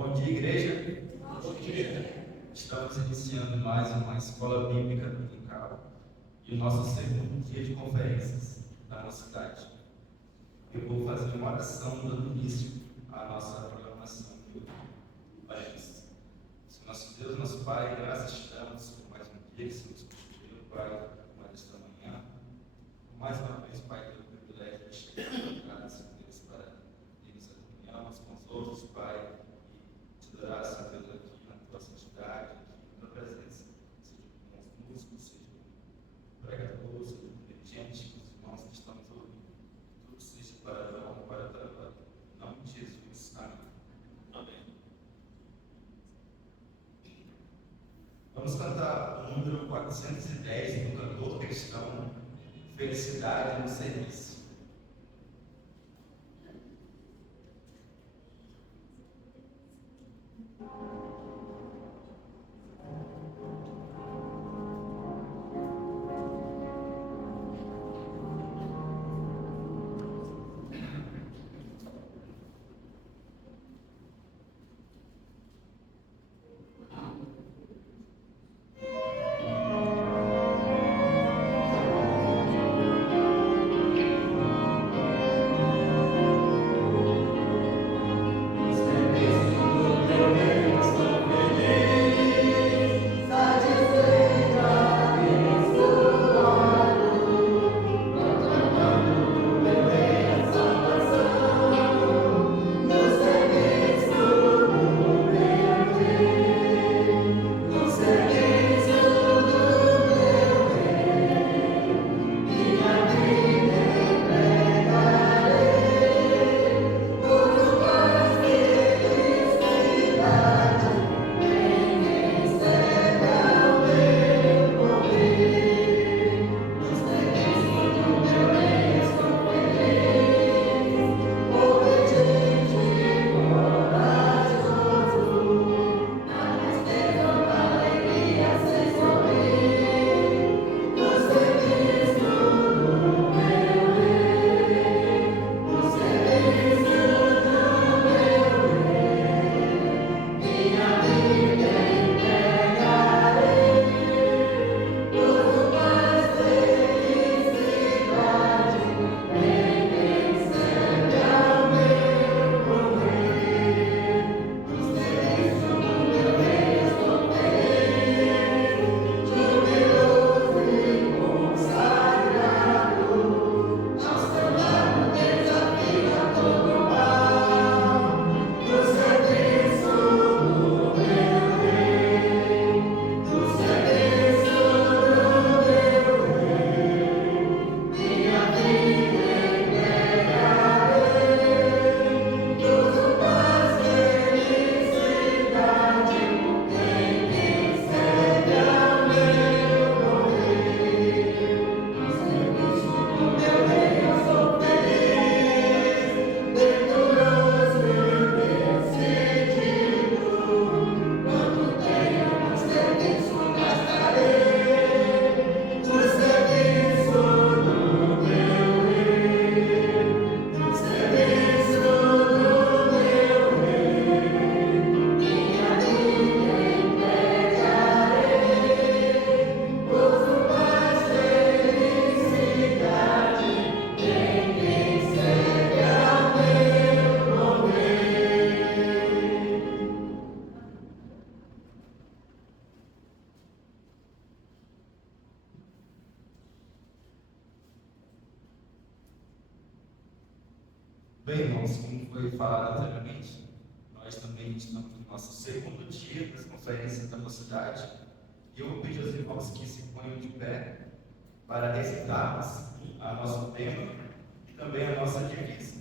Bom dia, igreja. Bom dia. Estamos iniciando mais uma escola bíblica dominical e o nosso segundo dia de conferências da nossa cidade. Eu vou fazer uma oração dando início à nossa programação de hoje. Oremos. Senhor nosso Deus, nosso Pai, graças te damos por mais um dia que se nos concedeu, Pai, por esta manhã. Mais uma vez, Pai, pelo privilégio de chegar a Senhor Deus, para termos a comunhão uns com os outros, Pai, e te adorar, Senhor Deus, aqui na tua santidade, aqui na tua presença, seja com os músicos, seja com o pregador, seja com o dirigente, com os irmãos que estamos ouvindo. Tudo seja para a honra, para a glória. Em nome de Jesus. Amém. Amém. Vamos cantar o número 410 do cantor cristão, Felicidade no Serviço. Bem, irmãos, como foi falado anteriormente, nós também estamos no nosso segundo dia das conferências da mocidade. E eu vou pedir aos irmãos que se ponham de pé para recitarmos o nosso tema e também a nossa divisa.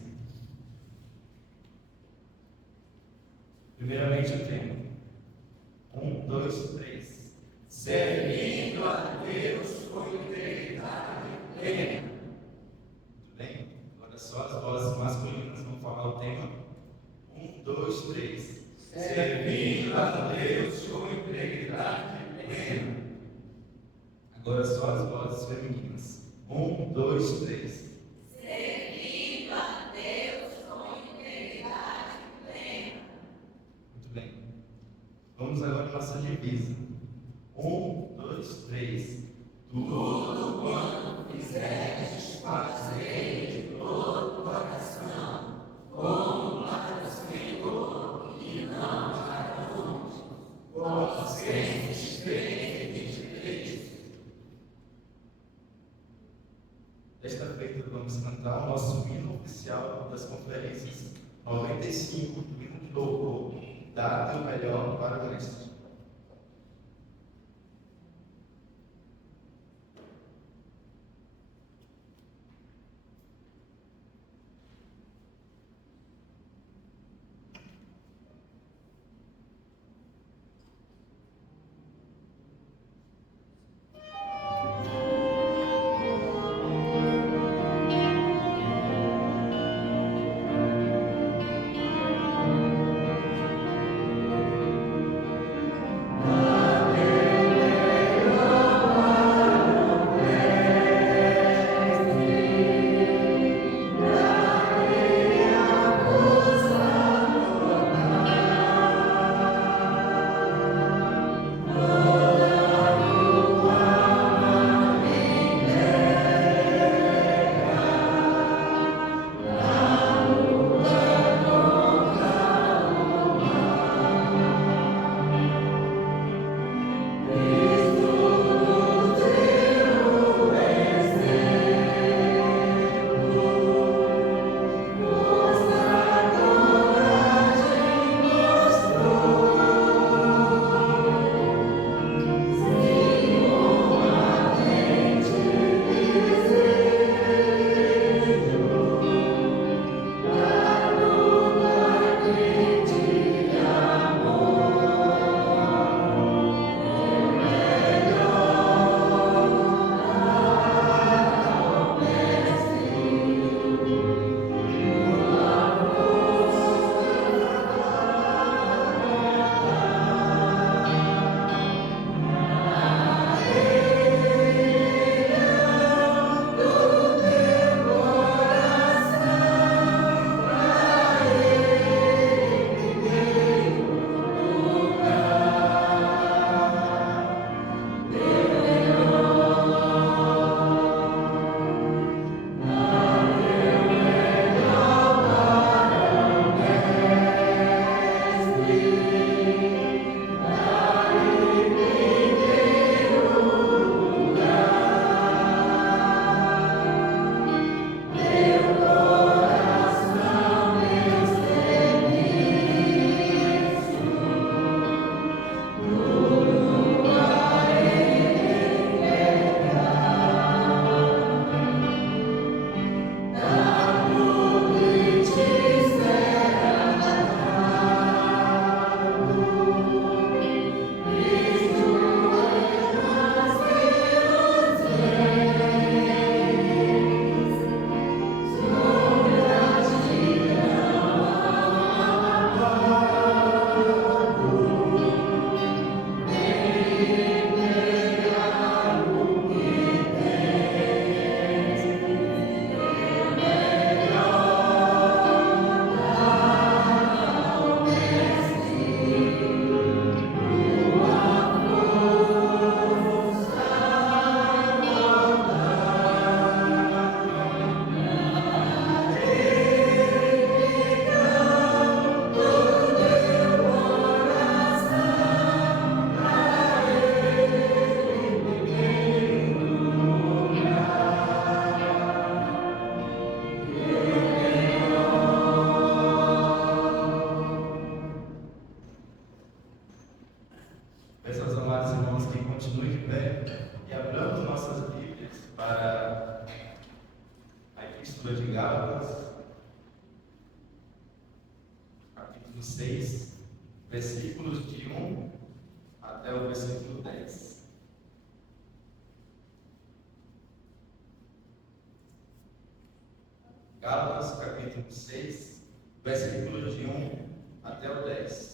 Primeiramente o tema. 1, 2, 3. Servindo a Deus com integridade plena. Muito bem? Agora só as vozes masculinas vão falar o tema. 1, 2, 3. Servindo a Deus com integridade plena. Agora só as vozes femininas. 1, 2, 3. Servindo a Deus com integridade plena. Vamos agora à nossa divisa. 1, 2, 3. Tudo quanto quiseres fazer de todo o coração, como para o Senhor e não para homens, vós crentes, Desta feita, vamos cantar o nosso hino oficial das conferências 95, hino de louvor. Dá teu melhor para o mestre. Peço aos amados irmãos que continuem de pé e abramos nossas Bíblias para a Epístola de Gálatas, capítulo 6, versículos de 1 até o versículo 10. Gálatas, capítulo 6, versículos de 1 até o 10.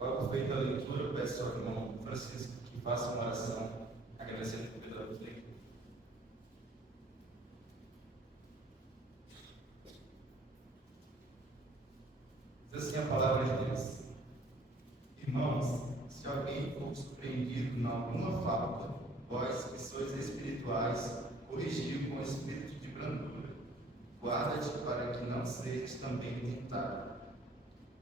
Logo feita a leitura, peço ao irmão Francisco que faça uma oração agradecendo pela leitura. Diz assim a palavra de Deus. for surpreendido em alguma falta, vós que sois espirituais, corrigiu com espírito de brandura. Guarda-te para que não sejas também tentado.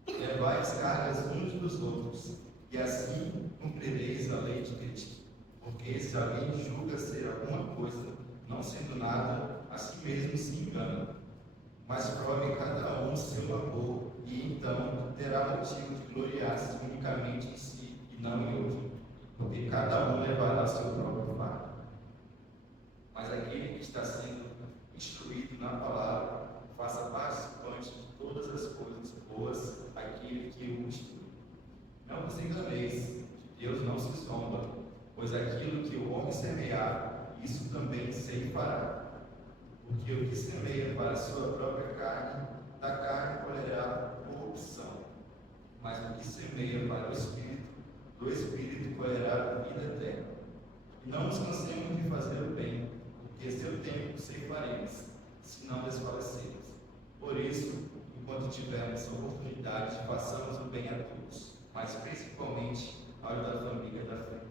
Levai as cargas uns dos outros, e assim cumprireis a lei de Cristo. Porque se alguém julga ser alguma coisa, não sendo nada, a si mesmo se engana. Mas prove cada um seu labor, e então terá motivo de gloriar-se unicamente em si, e não em outro, porque cada um levará seu próprio fardo. Mas aquele que está sendo instruído na palavra, faça participante de todas as coisas boas aquele que o instrui. Não vos enganeis, de Deus não se zomba, pois aquilo que o homem semear, isso também ceifará. Porque o que semeia para a sua própria carne, da carne colherá corrupção. Mas o que semeia para o Espírito, do Espírito colherá vida eterna. E não nos cansemos de fazer o bem, porque seu tempo ceifaremos, se não desfalecermos. Por isso, enquanto tivermos a oportunidade, façamos o bem a todos, mas principalmente aos da família da fé.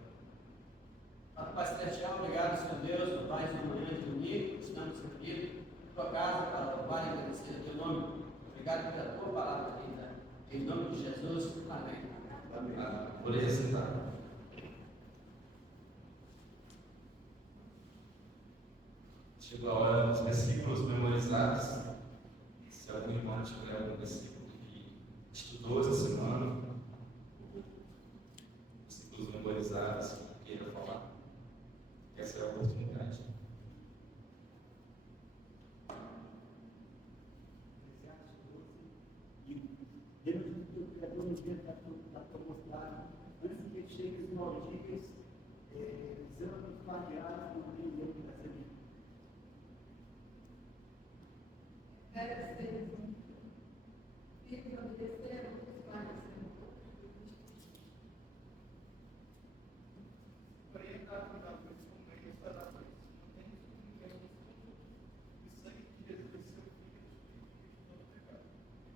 Pai Celestial, obrigado, Senhor Deus, por mais uma manhã de domingo, estamos reunidos em tua casa para louvar e agradecer o teu nome. Obrigado pela tua palavra, querida. Em nome de Jesus, amém. Amém. Poderia sentar. Chegou a hora dos versículos memorizados. Se algum irmão tiver algum versículo que estudou essa semana, versículos memorizados, que queira falar, essa é a oportunidade. Deus do Criador nos dentro da tua vontade, antes que chegue os maus dias, usando os variados do rio dentro da vida. Filhos obedeceram os pais. Orientado na luz, como ele está na luz. Não tem ninguém. O sangue de Jesus, seu filho, de todo pecado.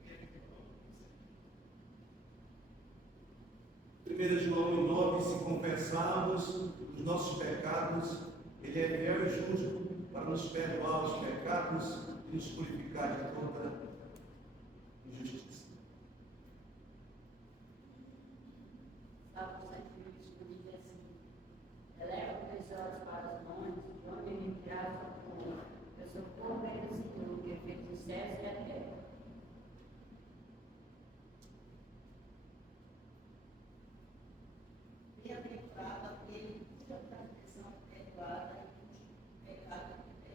Ele perdoa o 1 João 9, se confessarmos os nossos pecados, Ele é fiel e justo para nos perdoar os pecados e nos purificar de toda injustiça. Salmo 120 diz assim: eleva os teus olhos para os montes, de onde me virá o socorro. Eu socorro vem do Senhor, que fez os céus e a terra. Bem-aventurado aquele cuja transgressão é perdoada e cujo pecado é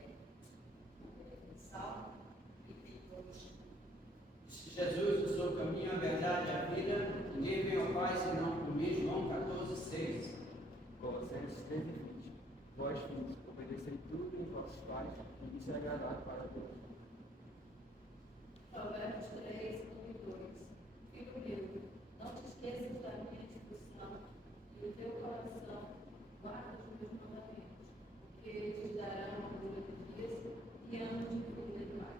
salvo e feito. Se Jesus, eu sou o caminho, a verdade e a vida, ninguém vem ao Pai senão por mim. João 14:6. Colossenses 3:20. Vós, filhos, obedecei tudo em vossos pais, e isso é agradável para Deus. Provérbios 3, 1 e 2. Filho meu, não te esqueças da minha instrução e o teu coração guarda os meus mandamentos, porque eles te darão a cura de dias e anos de vida e paz.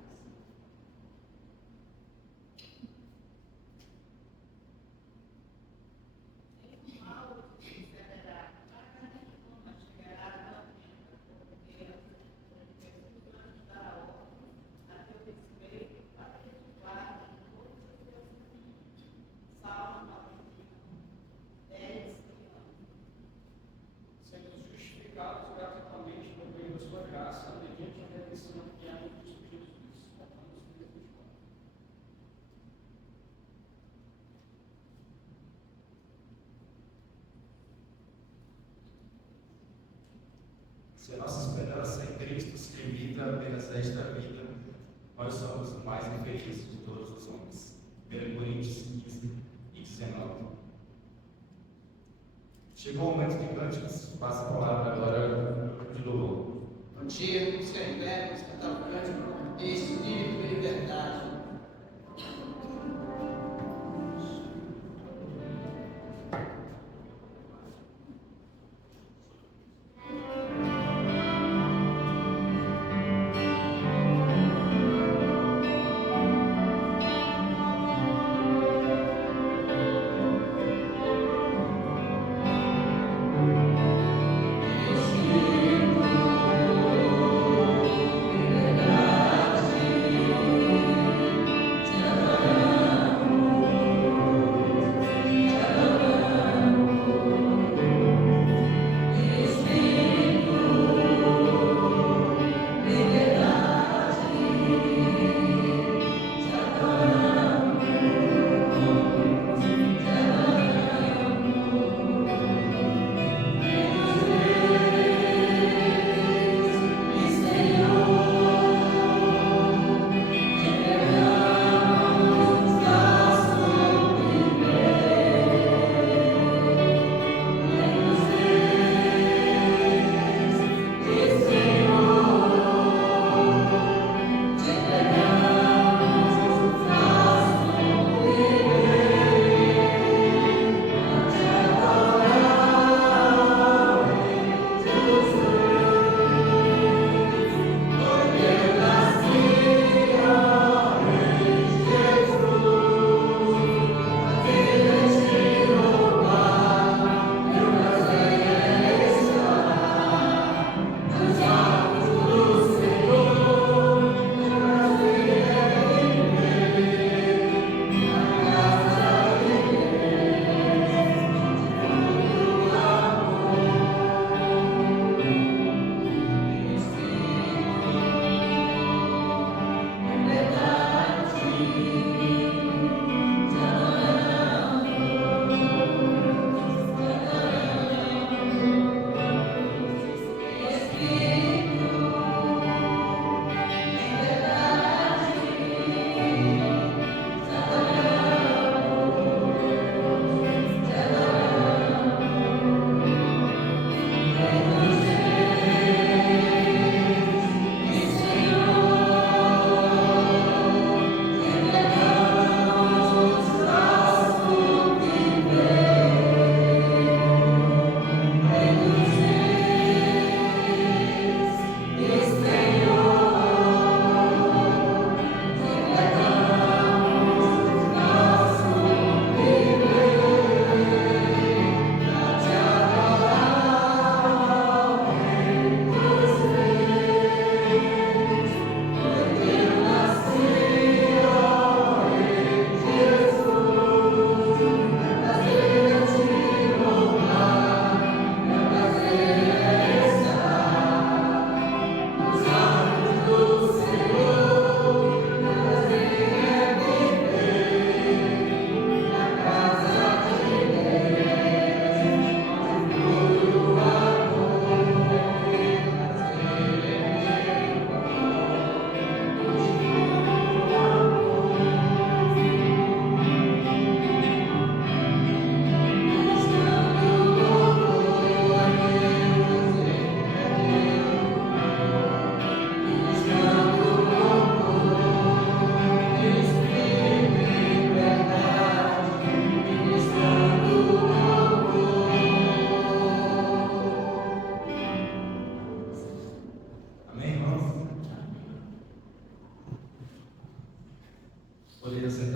Sendo justificados gratuitamente por meio da sua graça, mediante a redenção que há em Cristo Jesus. Romanos 3:24. Se a nossa esperança em Cristo se limita apenas a esta vida, nós somos os mais infelizes de todos os homens. 1 Coríntios 15 e 19. Chegou o momento de cânticos. Passa a palavra agora de louvor. Bom dia, se é inverno, cantar o cântico, Espírito e liberdade. Espírito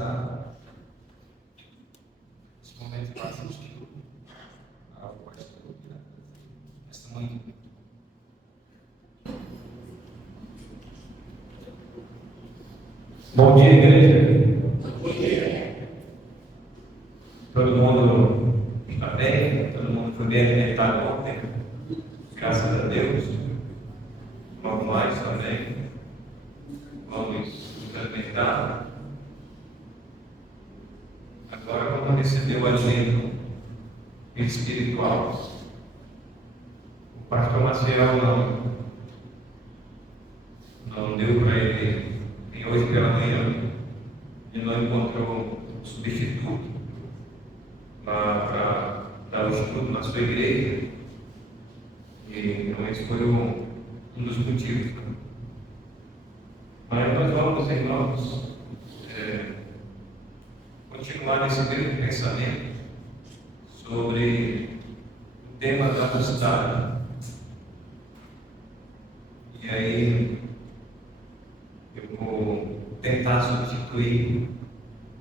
rezar. Neste momento eu assisto ao pastor, esta manhã. Bom dia, igreja. Bom dia. Todo mundo está bem? Todo mundo foi bem alimentado ontem? Graças a Deus. Logo mais também. Vamos nos alimentar. Agora vamos receber o alimento espiritual. O pastor Maciel não deu para ele. E hoje pela manhã ele não encontrou um substituto para dar o estudo na sua igreja. E então esse foi um dos motivos. Mas nós vamos, irmãos, continuar nesse mesmo pensamento sobre o tema da mocidade. E aí eu vou tentar substituir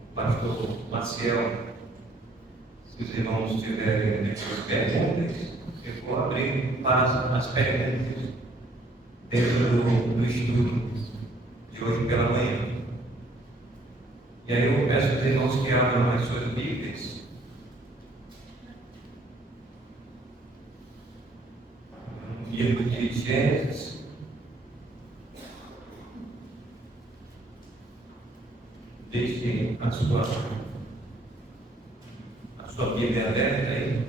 o pastor Maciel. Se os irmãos tiverem suas perguntas, eu vou abrir para as perguntas dentro do estudo de hoje pela manhã. E aí eu peço aos irmãos que abram as suas Bíblias no livro de Gênesis. Deixe a sua Bíblia aberta aí,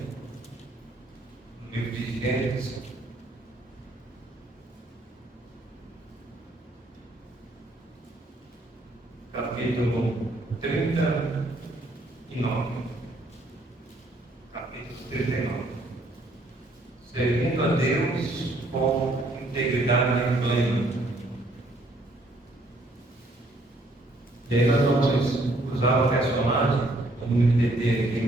no livro de Gênesis. Capítulo 39. Capítulo 39. Servindo a Deus com integridade plena. E aí nós vamos usar o personagem, como entender aqui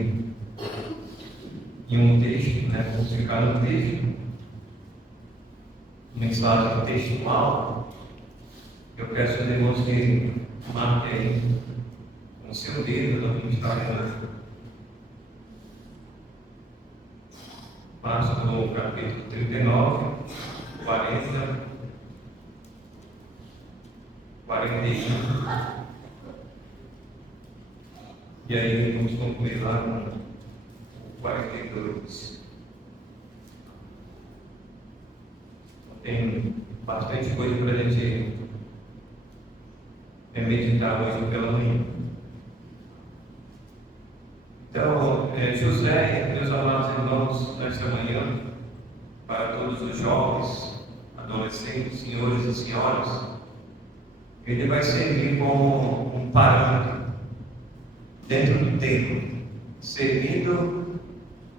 em um texto, né? Vamos ficar no texto, mensagem textual. Eu peço aos irmãos que marquem aí com o seu dedo, nós vamos estar lendo. Passo do capítulo 39, 40, 41. E aí vamos concluir lá com o 42. Tem bastante coisa para a gente meditar hoje pela manhã. Então, José, meus amados irmãos, nesta manhã, para todos os jovens, adolescentes, senhores e senhoras, ele vai servir como um parâmetro dentro do templo, servindo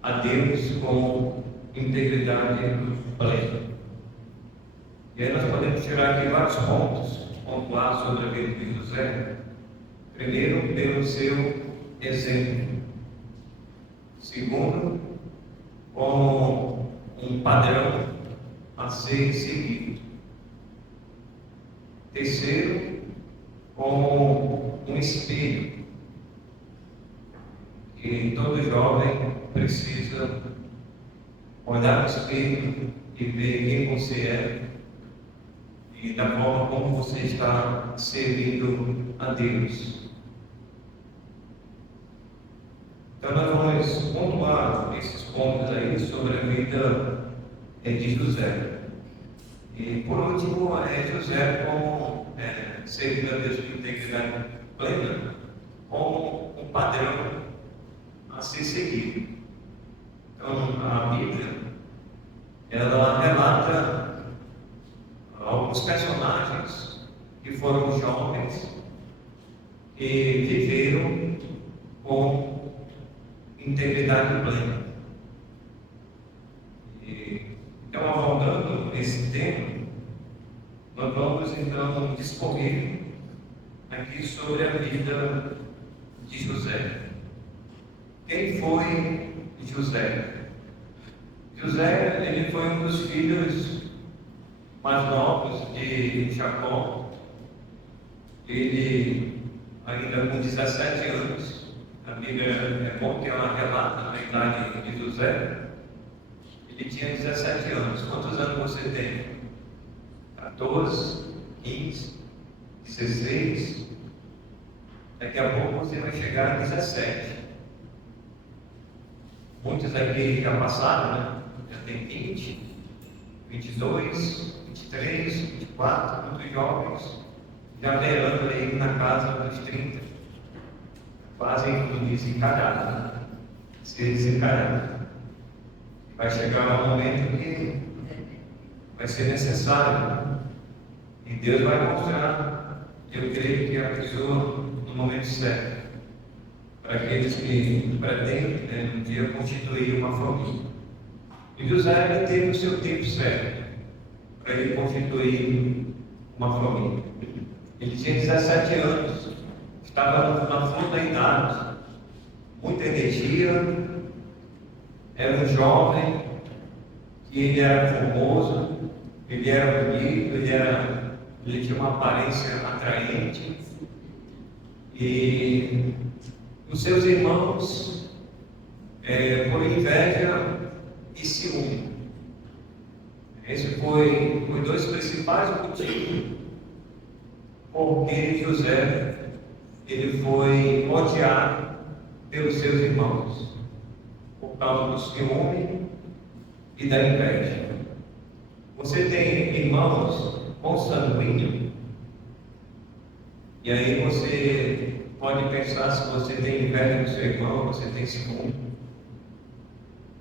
a Deus com integridade plena. E aí nós podemos tirar aqui vários pontos, pontuar sobre a vida de José. Primeiro, pelo seu exemplo. Segundo, como um padrão a ser seguido. Terceiro, como um espelho que todo jovem precisa olhar no espelho e ver quem você é e da forma como você está servindo a Deus. Então nós vamos pontuar esses pontos aí sobre a vida de José. E por último, José como servindo a Deus com integridade plena, como um padrão a ser seguido. Então a Bíblia, ela relata alguns personagens que foram jovens e viveram com integridade plena. Então, abordando esse tema, nós vamos então discorrer aqui sobre a vida de José. Quem foi José? José, ele foi um dos filhos mais novos de Jacó. Ele ainda com 17 anos. A Bíblia é bom que ela relata na idade de José. Ele tinha 17 anos. Quantos anos você tem? 14, 15, 16. Daqui a pouco você vai chegar a 17. Muitos aqui já passaram, né? Já tem 20, 22, 23, 24, muitos jovens já beirando aí na casa dos 30. Fazem tudo desencarado, né? Se desencarado. Vai chegar um momento que vai ser necessário. E Deus vai mostrar, eu creio que a pessoa no momento certo, para aqueles que pretendem, né, um dia constituir uma família. E José ele teve o seu tempo certo para ele constituir uma família. Ele tinha 17 anos, estava na flor da idade, muita energia, era um jovem, que ele era formoso, ele era bonito, ele tinha uma aparência atraente. E os seus irmãos, por inveja e ciúme. Esse foi os dois principais motivos porque José ele foi odiado pelos seus irmãos, por causa do ciúme e da inveja. Você tem irmãos consanguíneos, e aí você pode pensar se você tem inveja do seu irmão, você tem ciúme.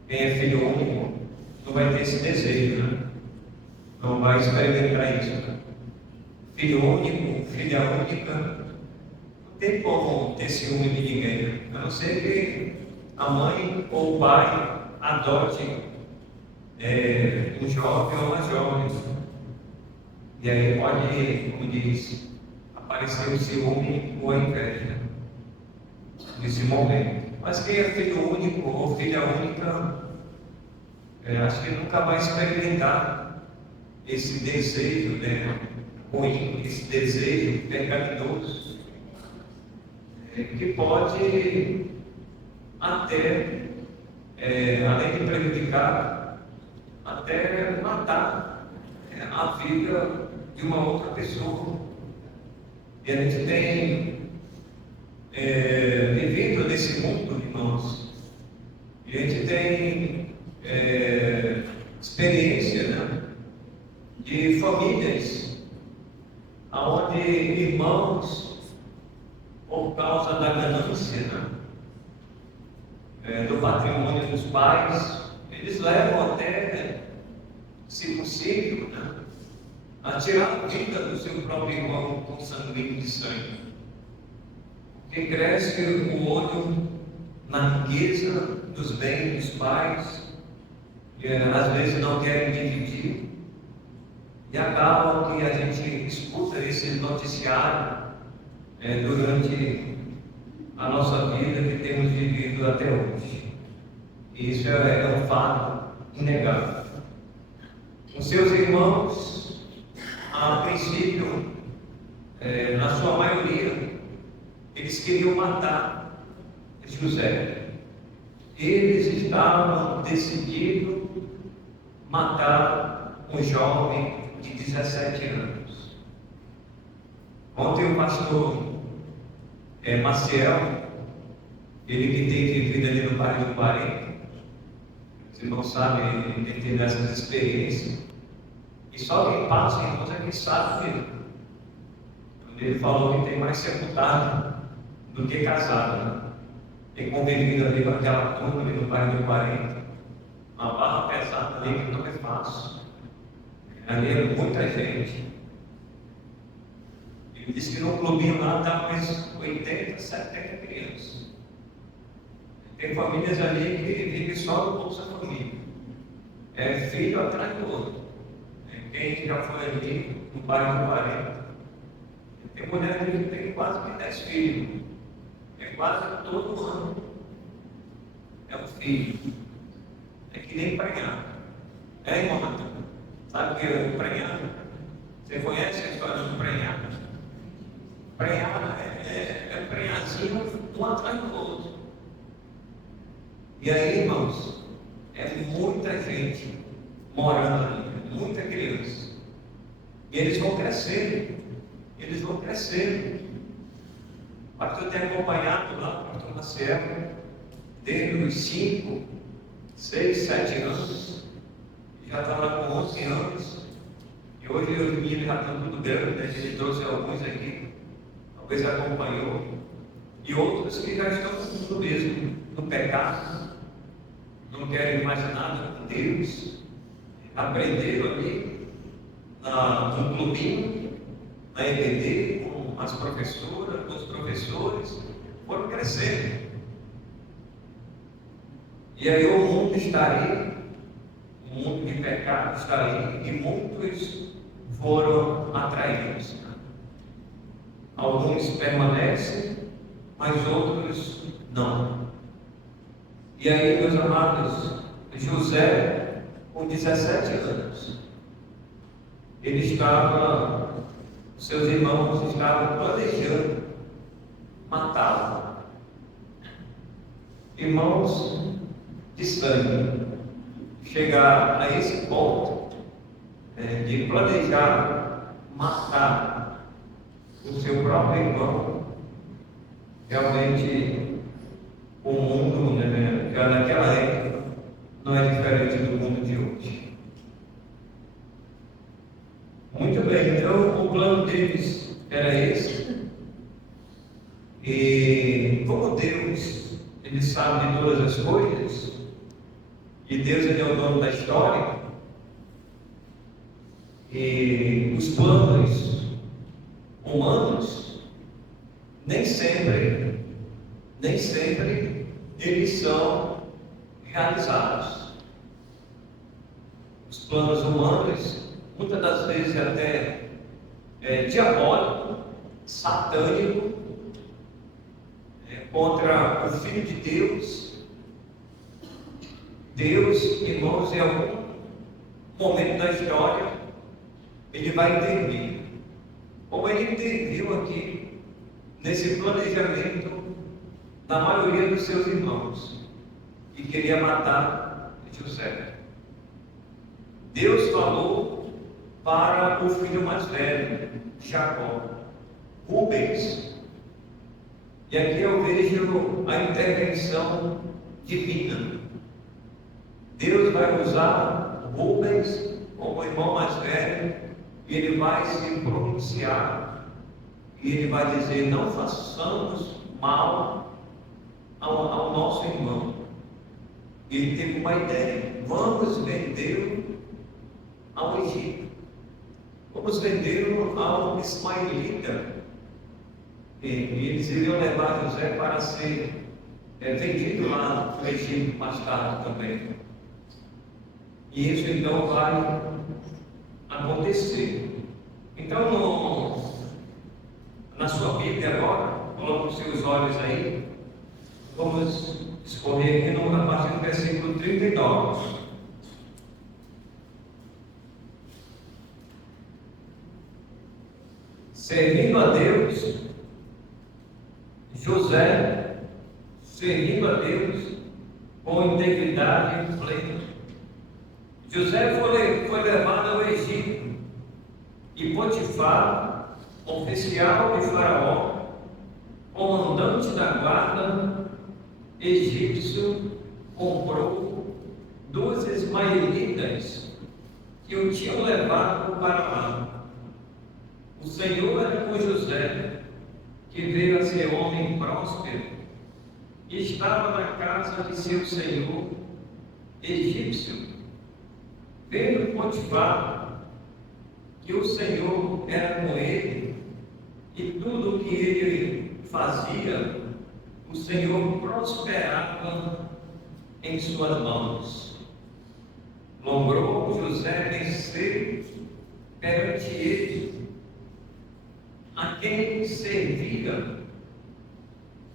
Quem é filho único não vai ter esse desejo, né? Não vai experimentar isso, né? Filho único, filha única, não tem como ter ciúme de ninguém, a não ser que a mãe ou o pai adote um jovem ou uma jovem. E aí pode, como diz, aparecer o ciúme ou a inveja nesse momento. Mas quem é filho único ou filha única, acho que nunca vai experimentar esse desejo, né, ruim, esse desejo pecaminoso, que pode até, além de prejudicar, até matar a vida de uma outra pessoa. E a gente tem vivido nesse mundo, irmãos, e a gente tem experiência, né, de famílias onde irmãos, por causa da ganância, né, do patrimônio dos pais, eles levam até, se possível, né, a tirar a vida do seu próprio irmão consanguíneo de sangue. Porque cresce o olho na riqueza dos bens dos pais, que às vezes não querem dividir, e acaba que a gente escuta esse noticiário durante a nossa vida que temos vivido até hoje. E isso é um fato inegável. Os seus irmãos, a princípio, na sua maioria, eles queriam matar José. Eles estavam decididos a matar um jovem de 17 anos. Ontem o pastor Maciel, ele que tem vivido ali no bairro do 40, os irmãos sabem, ele tem dessas experiências. E só quem passa, irmãos, é quem sabe dele. Ele falou que tem mais sepultado do que casado, né? Tem convivido ali com aquela turma ali no bairro do 40, uma barra pesada ali que não é fácil. Ali é muita gente. Ele disse que no clubinho lá dá mais 80, 70 crianças. Tem famílias ali que vivem só do Bolsa Família. É filho atrás do outro. Quem já foi ali no bairro do 40, tem mulher ali que tem quase que 10 filhos. É quase todo ano. É um filho. É que nem prenhar. Irmão? Sabe o que é prenhar? Você conhece a história do prenhar? Prenhar é emprenhazinhos um atrás do outro. E aí, irmãos, é muita gente morando ali, muita criança. E eles vão crescendo, eles vão crescendo. O pastor tem acompanhado lá, o pastor Maciel, desde os 5, 6, 7 anos, já está lá com 11 anos, e hoje os meninos já estão tudo grandes, né? Ele trouxe alguns aqui, talvez acompanhou, e outros que já estão no mesmo, no pecado, não querem mais nada com Deus, aprenderam ali no clubinho, na EBD, com as professoras, com os professores, foram crescendo. E aí o mundo está aí, o mundo de pecado está aí, e muitos foram atraídos. Alguns permanecem, mas outros não. E aí, meus amados, José, com 17 anos, ele estava, seus irmãos estavam planejando matá-lo. Irmãos de sangue, chegar a esse ponto de planejar matar o seu próprio irmão, realmente o mundo, já naquela época, não é diferente do mundo de hoje. Muito bem, então o plano deles era esse. E como Deus, Ele sabe de todas as coisas, e Deus Ele é o dono da história, e os planos humanos nem sempre eles são realizados. Os planos humanos, muitas das vezes até diabólico, satânico, contra o Filho de Deus. Deus, irmãos, em algum momento da história, Ele vai intervir. Como Ele interviu aqui, nesse planejamento da maioria dos seus irmãos, que queria matar José. Deus falou para o filho mais velho, Jacó, Rubens. E aqui eu vejo a intervenção divina. Deus vai usar Rubens como irmão mais velho, e ele vai se pronunciar, e ele vai dizer: não façamos mal ao nosso irmão. Ele teve uma ideia: vamos vendê-lo ao Egito, vamos vendê-lo ao ismaelita, e eles iriam levar José para ser vendido lá no Egito mais tarde também. E isso então vai acontecer. Então, na sua Bíblia agora, coloque os seus olhos aí, vamos escorrer aqui a partir do versículo 39. Servindo a Deus, José, servindo a Deus com integridade plena. José foi levado ao Egito, e Potifar, oficial de Faraó, comandante da guarda egípcio, comprou 2 ismaelitas que o tinham levado para lá. O Senhor era com José, que veio a ser homem próspero, e estava na casa de seu senhor egípcio. Vendo Potifar que o Senhor era com ele, e tudo o que ele fazia, o Senhor prosperava em suas mãos. Logrou José vencer perante ele a quem servia,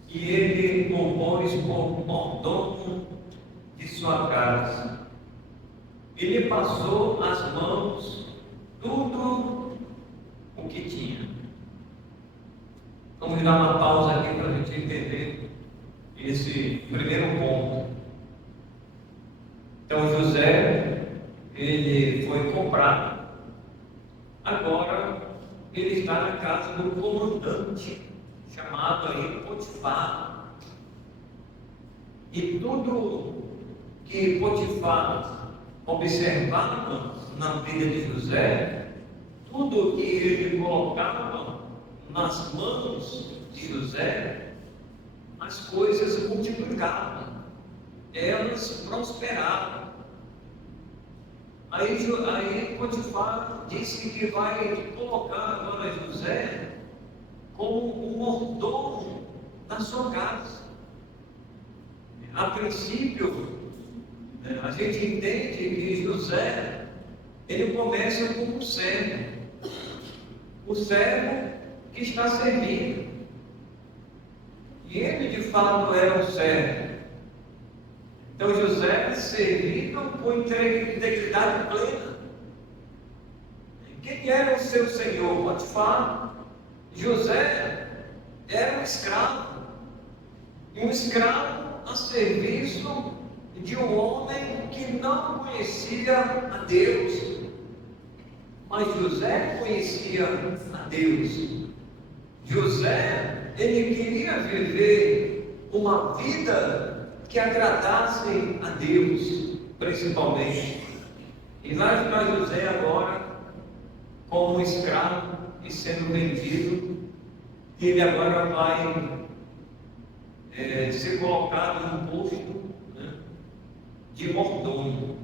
e ele o pôs como mordomo de sua casa. Ele passou às mãos tudo o que tinha. Vamos dar uma pausa aqui para a gente entender esse primeiro ponto. Então José, ele foi comprado. Agora ele está na casa do comandante, chamado aí Potifar. E tudo que Potifar observava na vida de José, tudo que ele colocava nas mãos de José, as coisas multiplicavam, elas prosperavam. Aí Potifar disse que vai colocar agora José como um mordomo na sua casa. A princípio, a gente entende que José, ele começa como um servo, o servo que está servindo. E ele de fato era um servo. Então José servia com integridade plena. Quem era o seu senhor? Potifar. José era um escravo. E um escravo a serviço de um homem que não conhecia a Deus. Mas José conhecia a Deus. José, ele queria viver uma vida que agradasse a Deus, principalmente. E lá está José agora, como escravo e sendo vendido, ele agora vai ser colocado no posto, né, de mordomo.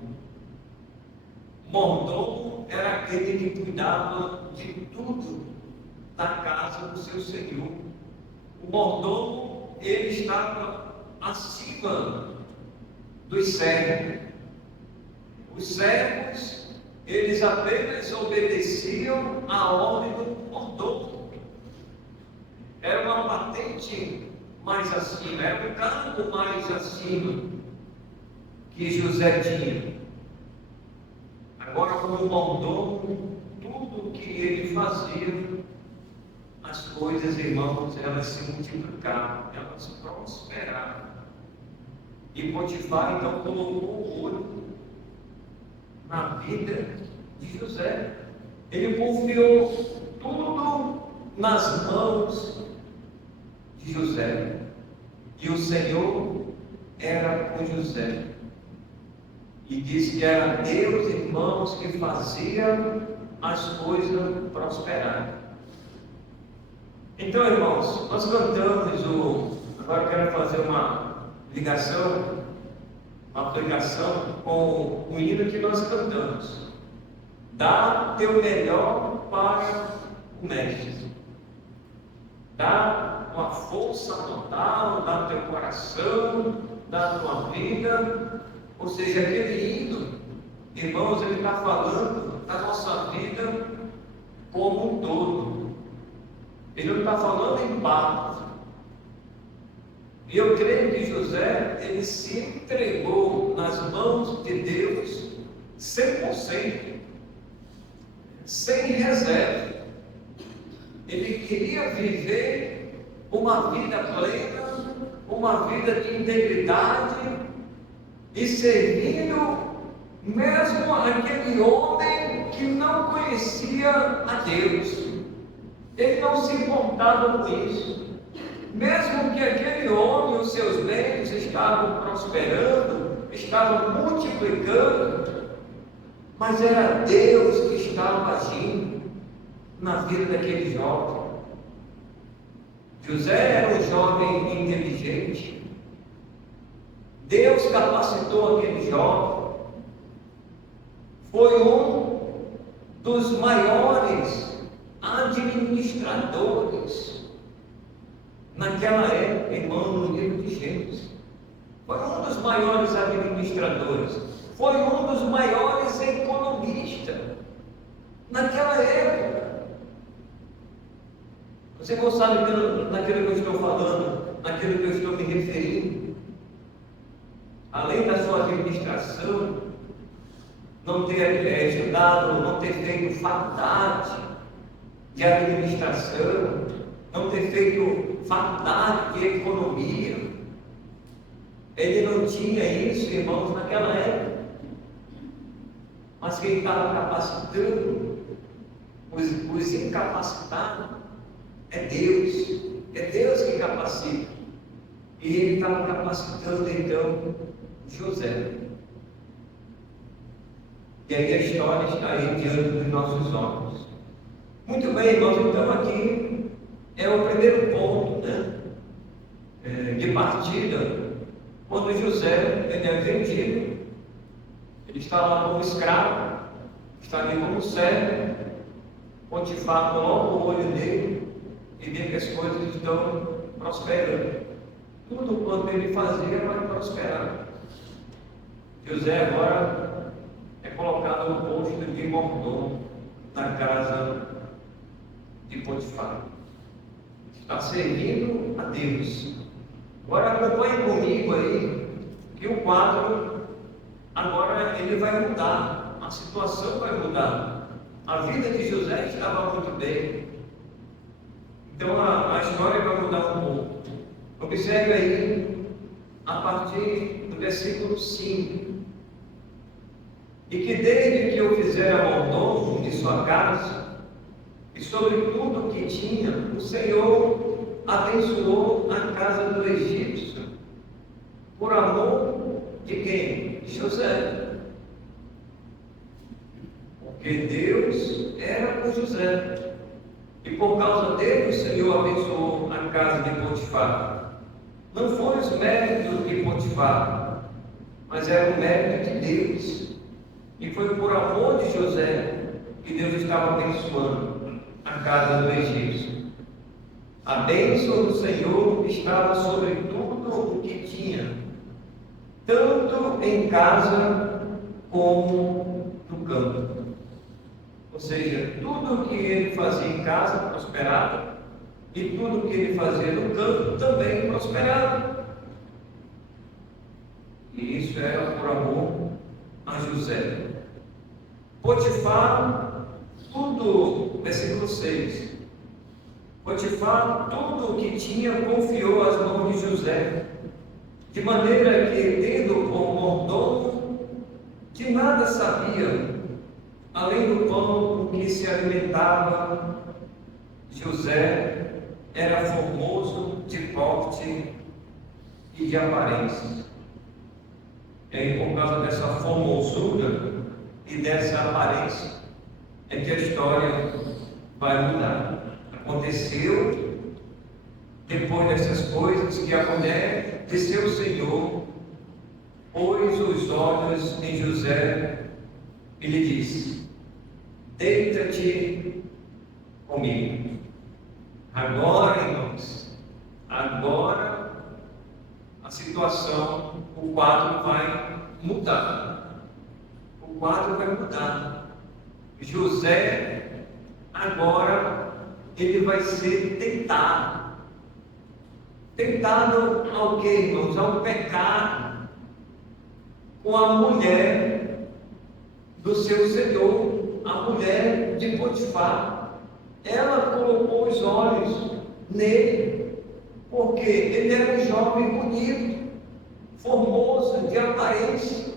Mordomo era aquele que cuidava de tudo da casa do seu senhor. O mordomo, ele estava acima dos servos. Os servos, eles apenas obedeciam à ordem do mordomo. Era uma patente mais acima, era um cargo mais acima que José tinha. Agora, como mordomo, tudo que ele fazia, as coisas, irmãos, elas se multiplicavam, elas prosperavam. E Potifar então colocou o olho na vida de José. Ele confiou tudo nas mãos de José. E o Senhor era com José. E disse que era Deus, irmãos, que fazia as coisas prosperarem. Então, irmãos, nós cantamos agora eu quero fazer uma ligação, uma aplicação com o hino que nós cantamos. Dá teu melhor para o Mestre. Dá tua força total, dá teu coração, dá tua vida. Ou seja, aquele hino, irmãos, ele está falando da nossa vida como um todo. Ele não está falando em parte. E eu creio que José, ele se entregou nas mãos de Deus 100%, sem reserva. Ele queria viver uma vida plena, uma vida de integridade e servindo mesmo aquele homem que não conhecia a Deus. Ele não se importava com isso. Mesmo que aquele homem, os seus bens estavam prosperando, estavam multiplicando, mas era Deus que estava agindo na vida daquele jovem. José era um jovem inteligente. Deus capacitou aquele jovem. Foi um dos maiores administradores naquela época, irmão, no livro de Gênesis. Foi um dos maiores administradores, foi um dos maiores economistas naquela época. Você não sabe naquilo que eu estou falando, naquilo que eu estou me referindo. Além da sua administração, não ter estudado, não ter feito faculdade de administração, não ter feito faculdade de economia. Ele não tinha isso, irmãos, naquela época. Mas quem estava capacitando os incapacitados é Deus. É Deus que capacita. E ele estava capacitando então José. E aí a história está aí diante dos nossos olhos. Muito bem, irmãos, então aqui é o primeiro ponto, né, de partida. Quando José ele é vendido, ele está lá como escravo, está ali como servo, Potifar coloca o olho nele e vê que as coisas estão prosperando. Tudo quanto ele fazia vai prosperar. José agora é colocado no posto de mordomo na casa de Potifar. Está servindo a Deus. Agora acompanhe comigo aí que o quadro agora ele vai mudar, a situação vai mudar. A vida de José estava muito bem, então a história vai mudar um pouco. Observe aí a partir do versículo 5: e que desde que eu fizera mordomo de sua casa e sobre tudo que tinha, o Senhor abençoou a casa do egípcio, por amor de quem? De José. Porque Deus era com José, e por causa dele o Senhor abençoou a casa de Potifar. Não foram os méritos de Potifar, mas era o mérito de Deus. E foi por amor de José que Deus estava abençoando a casa do egípcio. A bênção do Senhor estava sobre tudo o que tinha, tanto em casa como no campo. Ou seja, tudo o que ele fazia em casa prosperava, e tudo o que ele fazia no campo também prosperava. E isso era por amor a José. Potifar, tudo, versículo 6. Potifar, tudo o que tinha, confiou às mãos de José, de maneira que, tendo como mordomo, de nada sabia, além do pão com que se alimentava. José era formoso de porte e de aparência. E aí, por causa dessa formosura e dessa aparência, é que a história vai mudar. Aconteceu, depois dessas coisas, que a mulher de seu senhor pôs os olhos em José e lhe disse: deita-te comigo. Agora, irmãos, agora a situação, o quadro vai mudar. O quadro vai mudar. José agora ele vai ser tentado. Tentado ao que, irmãos? Ao pecado com a mulher do seu senhor, a mulher de Potifar. Ela colocou os olhos nele, porque ele era um jovem bonito, formoso, de aparência.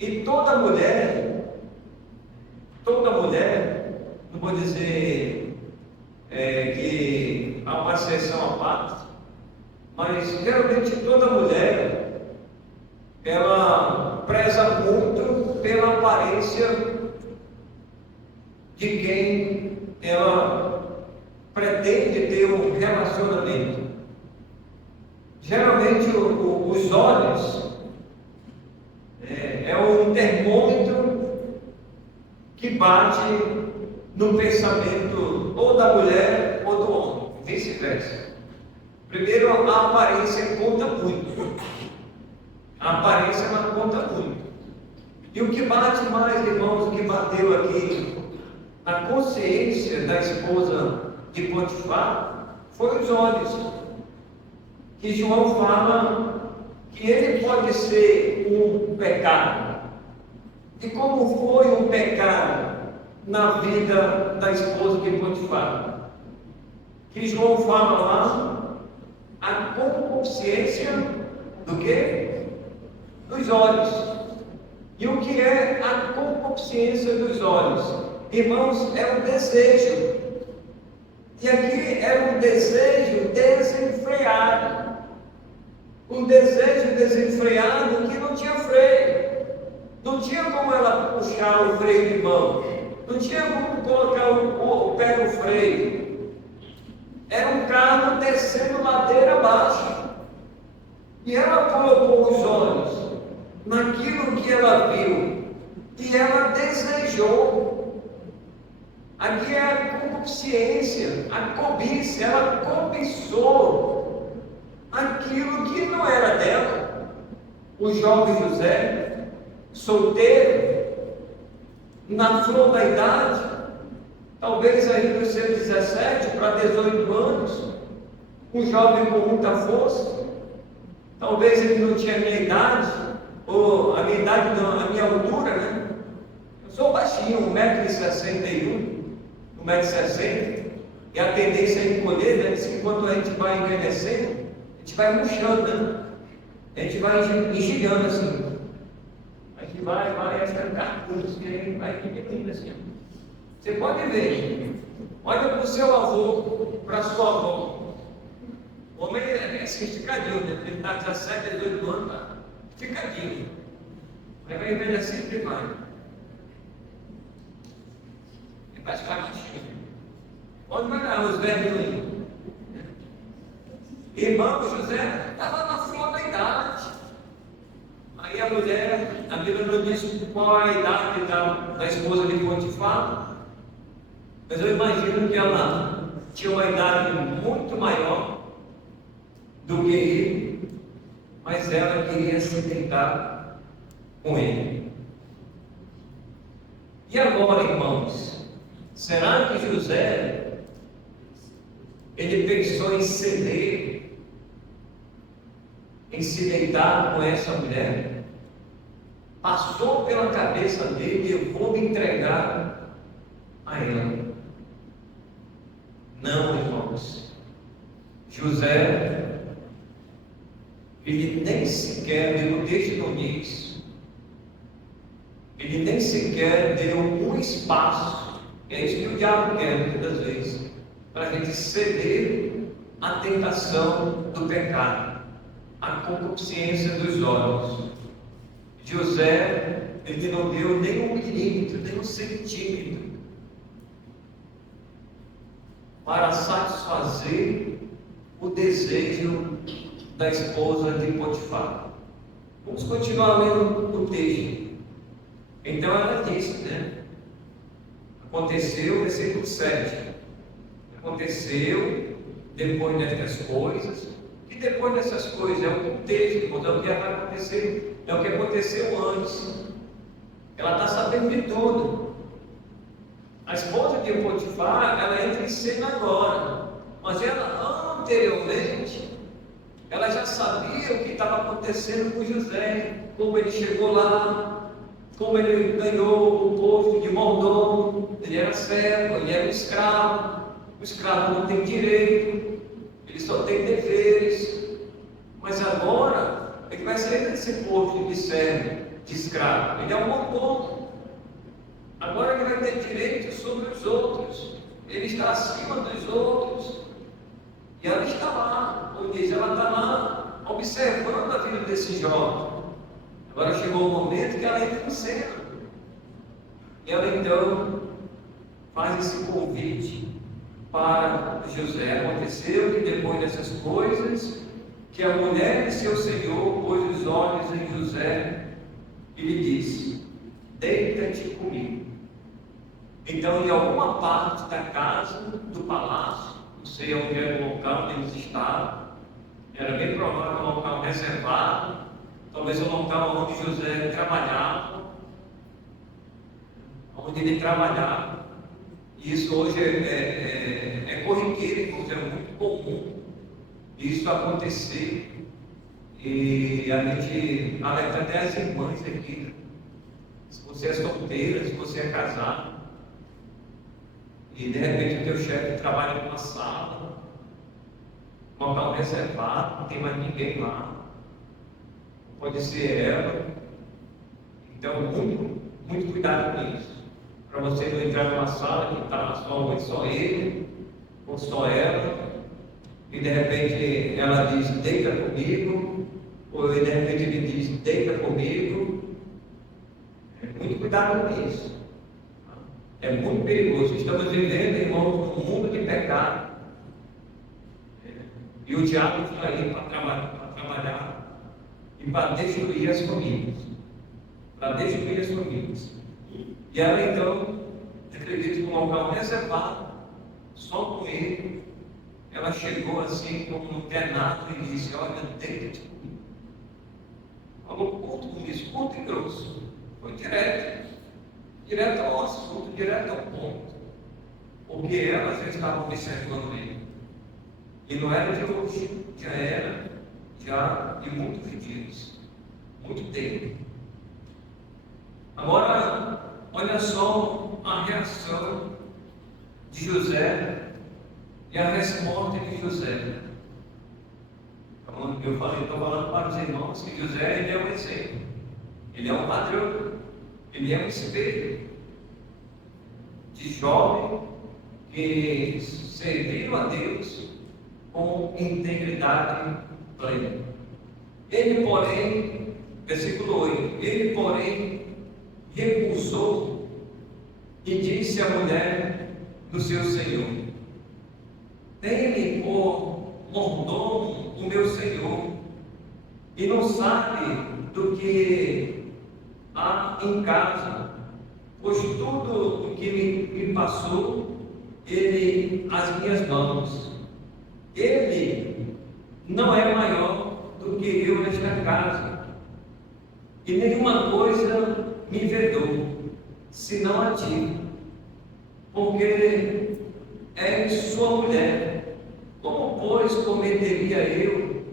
E toda mulher, não vou dizer que há uma exceção à parte, mas geralmente toda mulher, ela preza muito pela aparência de quem ela pretende ter um relacionamento. Geralmente os olhos é um termômetro que bate no pensamento ou da mulher ou do homem, vice-versa. Primeiro, a aparência conta muito. A aparência ela conta muito. E o que bate mais, irmãos, o que bateu aqui na consciência da esposa de Potifar foi os olhos. Que João fala que ele pode ser um pecado. E como foi um pecado na vida da esposa de Potifar. Que João fala lá, a concupiscência do quê? Dos olhos. E o que é a concupiscência dos olhos? Irmãos, é um desejo. E aqui é um desejo desenfreado. Um desejo desenfreado que não tinha freio. Não tinha como ela puxar o freio de mão. Não tinha como colocar o pé no freio. Era um carro descendo ladeira abaixo. E ela colocou os olhos naquilo que ela viu. E ela desejou. Aqui é a concupiscência, a cobiça. Ela cobiçou aquilo que não era dela. O jovem José, solteiro, na flor da idade, talvez aí dos seus 17 para 18 anos, um jovem com muita força, talvez ele não tinha a minha idade, ou a minha idade não, a minha altura, né? Eu sou baixinho, 1,61m, 1,60m, e a tendência é encolher, né? Diz que quando a gente vai envelhecendo, a gente vai murchando, né? A gente vai enxigando assim. A gente vai ficando carcudo, assim, vai diminuindo assim. Você pode ver, olha para o seu avô, para a sua avó. O homem é assim, esticadinho, né? Ele está 17, 18 anos, tá? Esticadinho. Aí vai envelhecer e vai. Ele vai ficar machinho. Onde vai dar os velhos? Irmão José estava na flor da idade. Aí a mulher, a Bíblia não diz qual é a idade da esposa de Potifar, mas eu imagino que ela tinha uma idade muito maior do que ele, mas ela queria se deitar com ele. E agora, irmãos, será que José, ele pensou em ceder, em se deitar com essa mulher? Passou pela cabeça dele: eu vou me entregar a ela. Não, irmãos. José, ele nem sequer, o texto não diz, ele nem sequer deu um espaço. É isso que o diabo quer muitas vezes, para a gente ceder à tentação do pecado, à concupiscência dos olhos. José, ele não deu nem 1 milímetro, nem 1 centímetro para satisfazer o desejo da esposa de Potifar. Vamos continuar lendo o texto. Então ela disse, né? Aconteceu, versículo 7. Aconteceu depois destas coisas. E depois dessas coisas é o contexto, irmãos, é o que vai acontecer. É o que aconteceu antes. Ela está sabendo de tudo. A esposa de Potifar, ela entra em cena agora. Mas ela, anteriormente, ela já sabia o que estava acontecendo com José. Como ele chegou lá, como ele ganhou o posto de mordomo. Ele era servo, ele era um escravo. O escravo não tem direito, ele só tem deveres. Mas agora ele vai sair desse posto de servo, de escravo. Ele é um mordomo. Agora ele vai ter direito sobre os outros. Ele está acima dos outros. E ela está lá, ou diz, ela está lá observando a vida desse jovem. Agora chegou o momento que ela entra em cena. E ela então faz esse convite para José. Aconteceu que depois dessas coisas, que a mulher de seu senhor pôs os olhos em José e lhe disse: deita-te comigo. Então, em alguma parte da casa, do palácio, não sei onde era o local onde eles estavam, era bem provável um local reservado, talvez um local onde José trabalhava, onde ele trabalhava. E isso hoje é corriqueiro, é muito comum isso acontecer. E a gente alerta até as irmãs aqui. Se você é solteira, se você é casado, e de repente o teu chefe trabalha numa sala, um local reservado, não tem mais ninguém lá, pode ser ela. Então, muito cuidado com isso, para você não entrar numa sala que está só ele ou só ela, e de repente ela diz: deita comigo, ou de repente ele diz: deita comigo. Muito cuidado com isso. É muito perigoso. Estamos vivendo, irmãos, num mundo de pecado. E o diabo está aí para trabalhar e para destruir as famílias. Para destruir as famílias. E ela então, acredito, num local reservado, só com ele, ela chegou assim, como não quer nada, e disse: olha, deita-te comigo. Falou curto com isso, curto e grosso. Foi direto ao assunto, direto ao ponto. Porque elas já estavam observando ele. E não era de hoje, já era de muitos dias, muito tempo. Agora, olha só a reação de José e a resposta de José. Então, estou falando para os irmãos que José, ele é um exemplo, ele é um padrão, ele é um espelho de jovem que serviram a Deus com integridade plena. Ele, porém, versículo 8, ele, porém, recusou e disse à mulher do seu senhor: tem-me por mordomo o meu senhor, e não sabe do que há em casa, pois tudo o que me passou, ele às minhas mãos. Ele não é maior do que eu nesta casa, e nenhuma coisa me vedou, senão a ti, porque és sua mulher. Como, pois, cometeria eu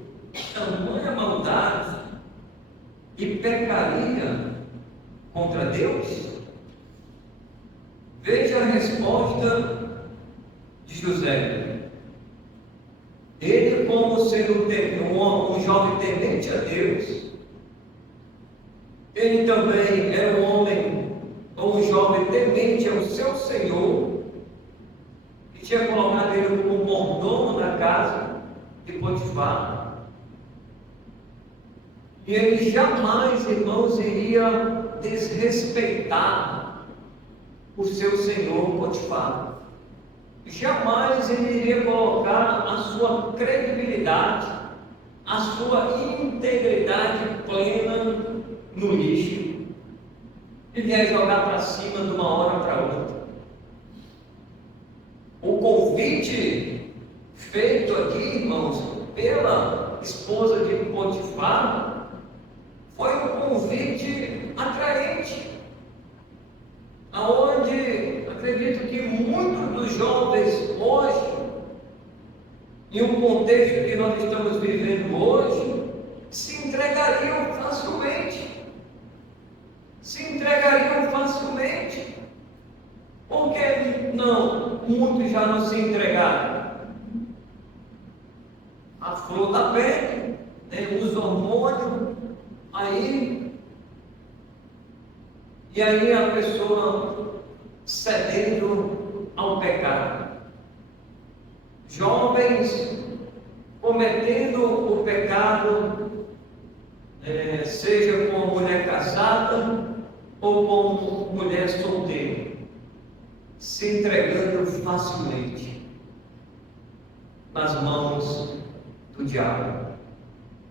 tamanha maldade e pecaria contra Deus? Veja a resposta de José. Ele, como sendo um jovem temente a Deus, ele também era um homem, ou um jovem temente ao seu Senhor, que tinha colocado ele como mordomo na casa de Potifar. E ele jamais, irmãos, iria desrespeitar o seu senhor Potifar. Jamais ele iria colocar a sua credibilidade, a sua integridade plena no lixo. Ele ia jogar para cima de uma hora para outra. O convite feito aqui, irmãos, pela esposa de Potifar, foi um convite atraente, aonde acredito que muitos dos jovens hoje, em um contexto que nós estamos vivendo hoje, se entregariam facilmente. Por que não? Muitos já não se entregaram. A flor da pele, né, os hormônios, e aí a pessoa cedendo ao pecado. Jovens cometendo o pecado, seja com mulher casada ou com mulher solteira, se entregando facilmente nas mãos do diabo.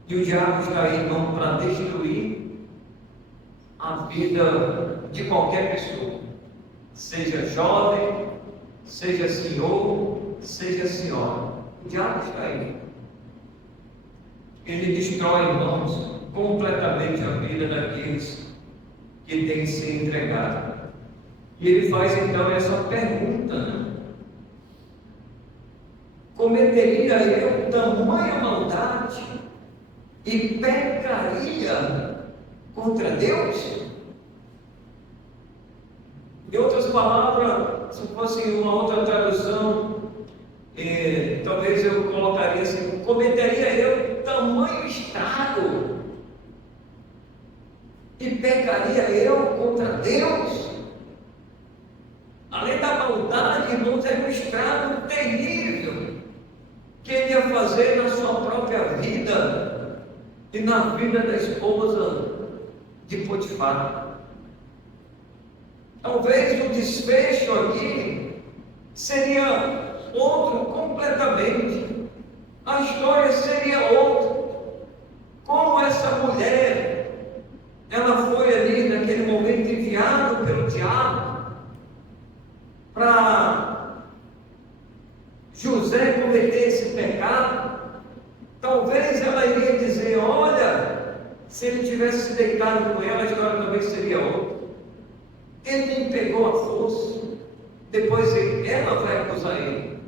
E o diabo está aí, irmão, para destruir a vida de qualquer pessoa, seja jovem, seja senhor, seja senhora. O diabo está aí. Ele destrói, irmãos, completamente a vida daqueles que têm se entregado. E ele faz então essa pergunta, né? Cometeria eu tamanha maldade e pecaria contra Deus? Em outras palavras, se fosse uma outra tradução, talvez eu colocaria assim: cometeria eu tamanho estrago e pecaria eu contra Deus? Além da maldade, irmãos, era um estrago terrível que ele ia fazer na sua própria vida e na vida da esposa de Potifar. Talvez o desfecho aqui seria outro completamente. A história seria outra. Como essa mulher, ela foi ali naquele momento enviada pelo diabo para José cometer esse pecado. Talvez ela iria dizer: olha, se ele tivesse se deitado com ela, a história talvez seria outra. Ele me pegou à força. Depois ela vai acusar ele.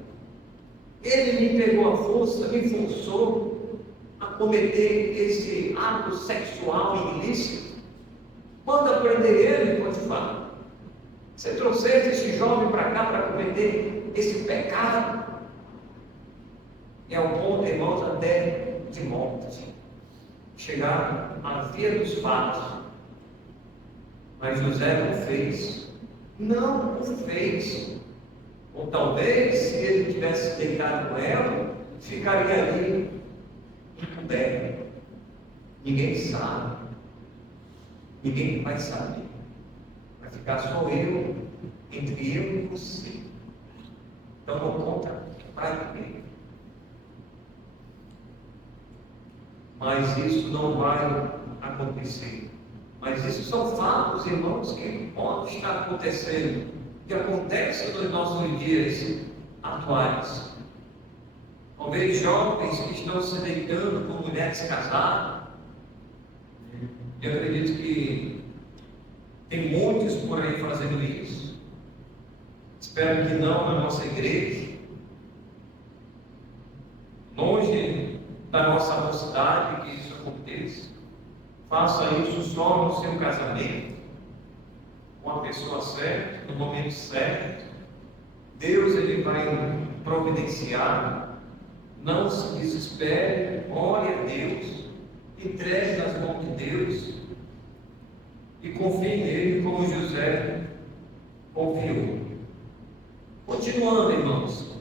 Ele me pegou à força, me forçou a cometer esse ato sexual ilícito. Manda prender ele, Potifar. Você trouxeste esse jovem para cá para cometer esse pecado? É ao ponto, irmãos, até de morte. Chegar à via dos fatos. Mas José não fez. Não o fez. Ou talvez, se ele tivesse deitado com ela, ficaria ali encoberto. Ninguém sabe. Ninguém vai saber. Vai ficar só eu, entre eu e você. Então não conta para ninguém. Mas isso não vai acontecer. Mas isso são fatos, irmãos, que podem estar acontecendo, que acontecem nos nossos dias atuais. Talvez jovens que estão se deitando com mulheres casadas. Eu acredito que tem muitos por aí fazendo isso. Espero que não na nossa igreja. Longe da nossa mocidade que isso aconteça. Faça isso só no seu casamento, com a pessoa certa, no momento certo. Deus, ele vai providenciar. Não se desespere, ore a Deus, entregue nas mãos de Deus e confie nele como José confiou. Continuando, irmãos.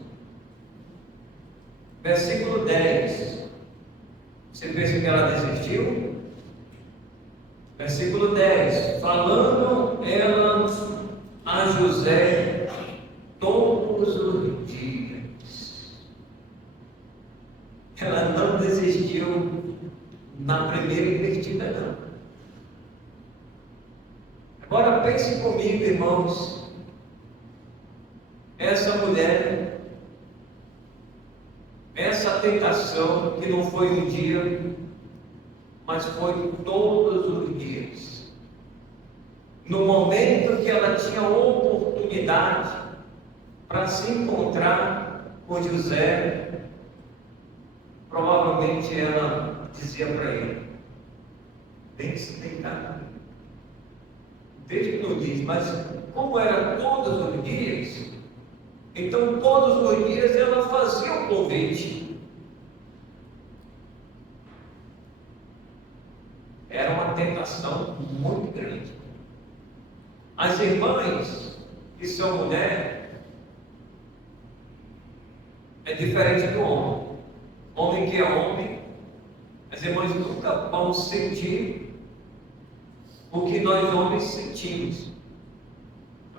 Versículo 10. Você pensa que ela desistiu? Versículo 10: falando ela a José todos os dias. Ela não desistiu na primeira investida, não. Agora pense comigo, irmãos. Essa mulher, essa tentação que não foi um dia, mas foi todos os dias. No momento que ela tinha oportunidade para se encontrar com José, provavelmente ela dizia para ele: vem se deitar comigo. Veja que não diz, mas como era todos os dias, então todos os dias ela fazia o convite. Era uma tentação muito grande. As irmãs que são mulher é diferente do homem. Homem que é homem, as irmãs nunca vão sentir o que nós homens sentimos.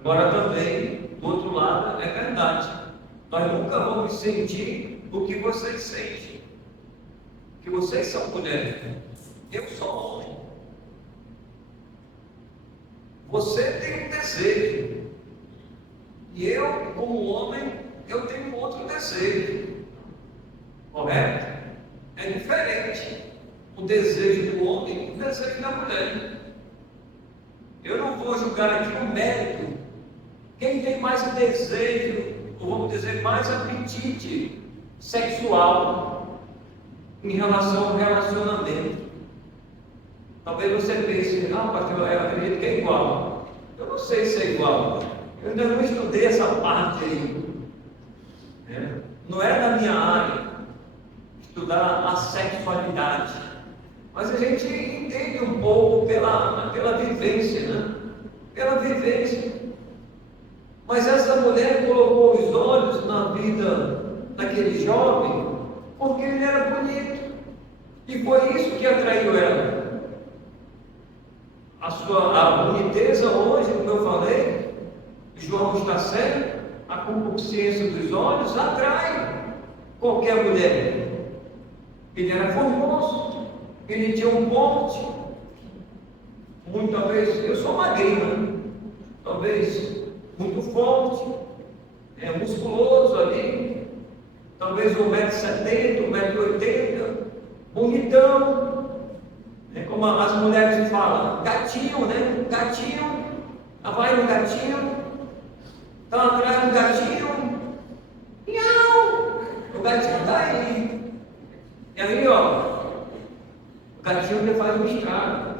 Agora também, do outro lado, é verdade. Nós nunca vamos sentir o que vocês sentem. Que vocês são mulheres. Eu sou homem. Você tem um desejo. E eu, como homem, eu tenho outro desejo. Correto? É diferente o desejo do homem e o desejo da mulher. Eu não vou julgar aqui o mérito. Quem tem mais desejo, ou vamos dizer, mais apetite sexual em relação ao relacionamento. Talvez você pense: pastor, eu acredito que é igual. Eu não sei se é igual. Eu ainda não estudei essa parte aí. Né? Não é da minha área estudar a sexualidade. Mas a gente entende um pouco pela vivência, né? Pela vivência. Mas essa mulher colocou os olhos na vida daquele jovem porque ele era bonito. E foi isso que atraiu ela. A boniteza hoje, como eu falei, João está certo, a concupiscência dos olhos atrai qualquer mulher. Ele era formoso, ele tinha um porte, talvez, eu sou magrinho, talvez muito forte, musculoso ali, talvez 1,70 m, 1,80 m, bonitão, como as mulheres falam, gatinho, né? Gatinho, vai no gatinho, está atrás do gatinho, miau, o gatinho está aí. E aí, ó, o gatinho que faz um estrago.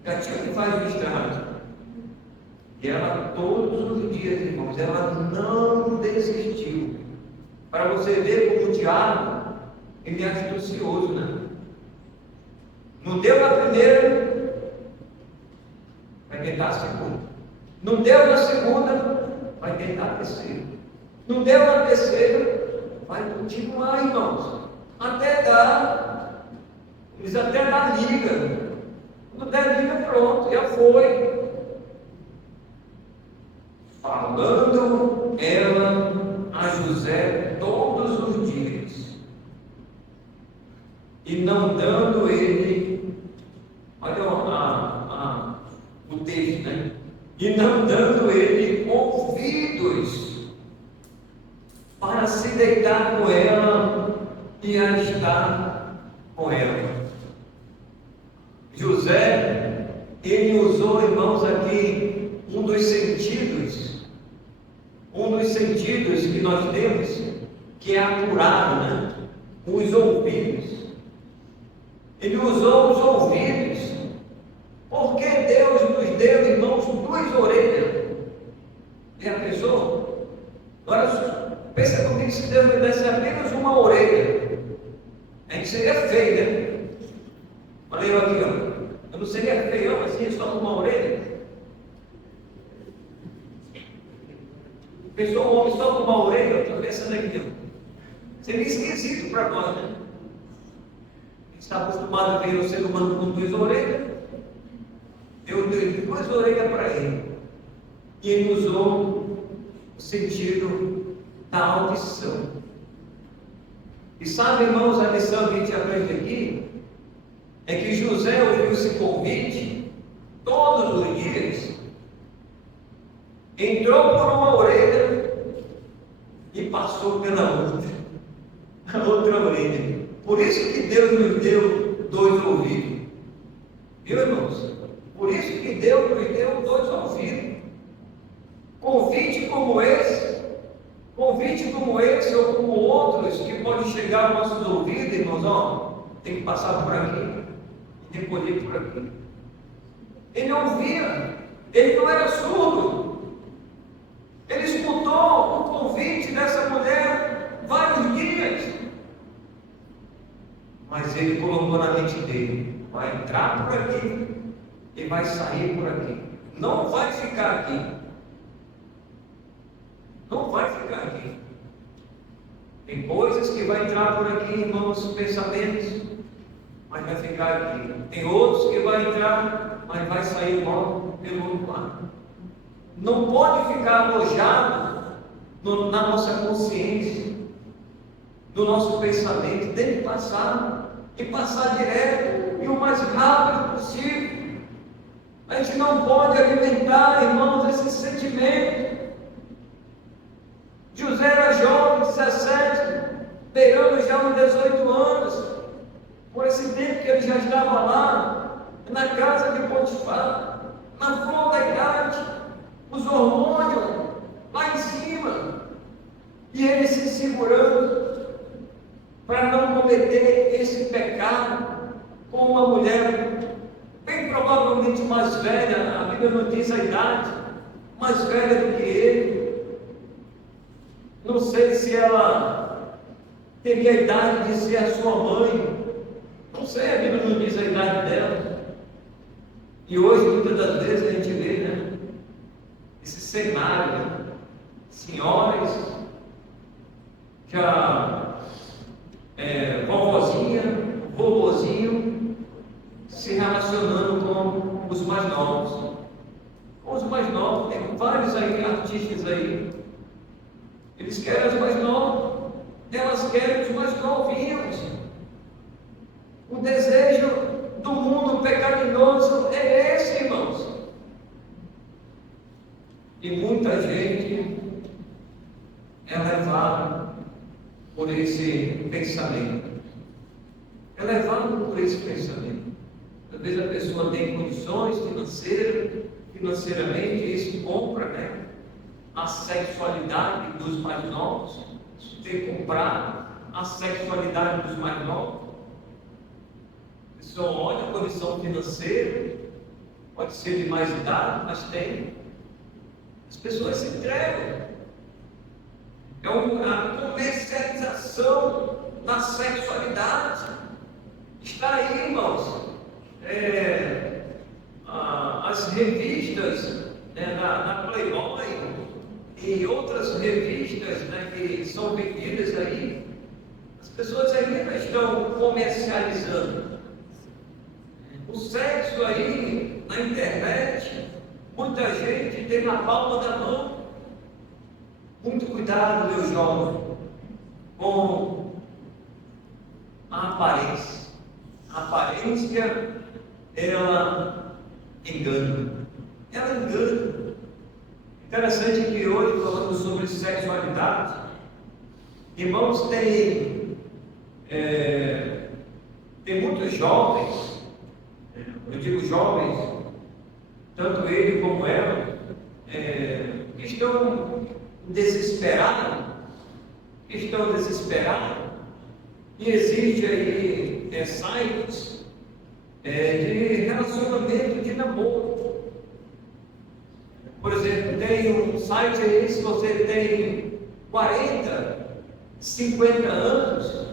O gatinho que faz um estrago. E ela, todos os dias, irmãos, ela não desistiu. Para você ver como o diabo, ele é astucioso, né? Não deu na primeira, vai tentar a segunda. Não deu na segunda, vai tentar a terceira. Não deu na terceira, vai continuar, irmãos. Até dar liga. Quando der liga, pronto, já foi. Falando ela a José todos os dias, e não dando ele, olha o texto, né? E não dando ele ouvidos para se deitar com ela e a estar com ela. José, ele usou, irmãos, aqui um dos sentidos que nós temos, que é apurado, né? Os ouvidos. Ele usou os ouvidos, porque Deus nos deu, irmãos, 2 orelhas. Já pensou? Agora, pensa comigo, se Deus me desse apenas uma orelha, a gente seria feio, né? Olha eu aqui, ó. Eu não seria feio, assim, só com uma orelha. Pensou um homem só com uma orelha? Estou pensando aqui, ó. Seria esquisito para nós, né? A gente está acostumado a ver o ser humano com 2 orelhas. Eu dei 2 orelhas para ele. E ele usou o sentido da audição. E sabe, irmãos, a lição que a gente aprende aqui é que José ouviu esse convite todos os dias, entrou por uma orelha e passou pela outra, a outra orelha. Por isso que Deus nos deu 2 ouvidos, viu, irmãos? Por isso que Deus nos deu 2 ouvidos. Convite como esse, ou como outros que podem chegar aos nossos ouvidos, irmãos, ó, tem que passar por aqui, tem que poder por aqui. Ele ouvia, ele não era surdo. Ele escutou o convite dessa mulher vários dias, mas ele colocou na mente dele: vai entrar por aqui e vai sair por aqui, não vai ficar aqui. Não vai ficar aqui. Tem coisas que vai entrar por aqui, irmãos, pensamentos, mas vai ficar aqui. Tem outros que vai entrar, mas vai sair logo pelo outro lado. Não pode ficar alojado na nossa consciência, no nosso pensamento. Tem que passar, e passar direto, e o mais rápido possível. A gente não pode alimentar, irmãos, esse sentimento. José era jovem, 17, beirando já uns 18 anos, por esse tempo que ele já estava lá, na casa de Potifar, na flor da idade, os hormônios lá em cima, e ele se segurando para não cometer esse pecado com uma mulher bem provavelmente mais velha. A Bíblia não diz a idade, mais velha do que ele. Não sei se ela teria a idade de ser a sua mãe. Não sei, a Bíblia não diz a idade dela. E hoje, muitas das vezes, a gente vê, né, esse cenário, né? Senhoras, já vovozinha, vovozinho, se relacionando com os mais novos. Com os mais novos, tem vários aí, artistas aí. Eles querem os mais novos, elas querem os mais novinhos. O desejo do mundo pecaminoso é esse, irmãos. E muita gente é levada por esse pensamento. É levada por esse pensamento. Às vezes a pessoa tem condições financeiramente, isso compra, né, a sexualidade dos mais novos, tem que comprar a sexualidade dos mais novos. A pessoa olha a condição financeira, pode ser de mais idade, mas tem. As pessoas se entregam. É a comercialização da sexualidade. Está aí, irmãos. As revistas, né, da Playboy e outras revistas, né, que são vendidas aí, as pessoas ainda estão comercializando. O sexo aí na internet, muita gente tem na palma da mão. Muito cuidado, meu jovem, com a aparência. A aparência, ela engana. Ela engana. Interessante que hoje, falando sobre sexualidade, irmãos, tem muitos jovens, eu digo jovens, tanto ele como ela, que estão desesperados, e existe aí sites de relacionamento, de namoro. Por exemplo, tem um site aí, se você tem 40, 50 anos,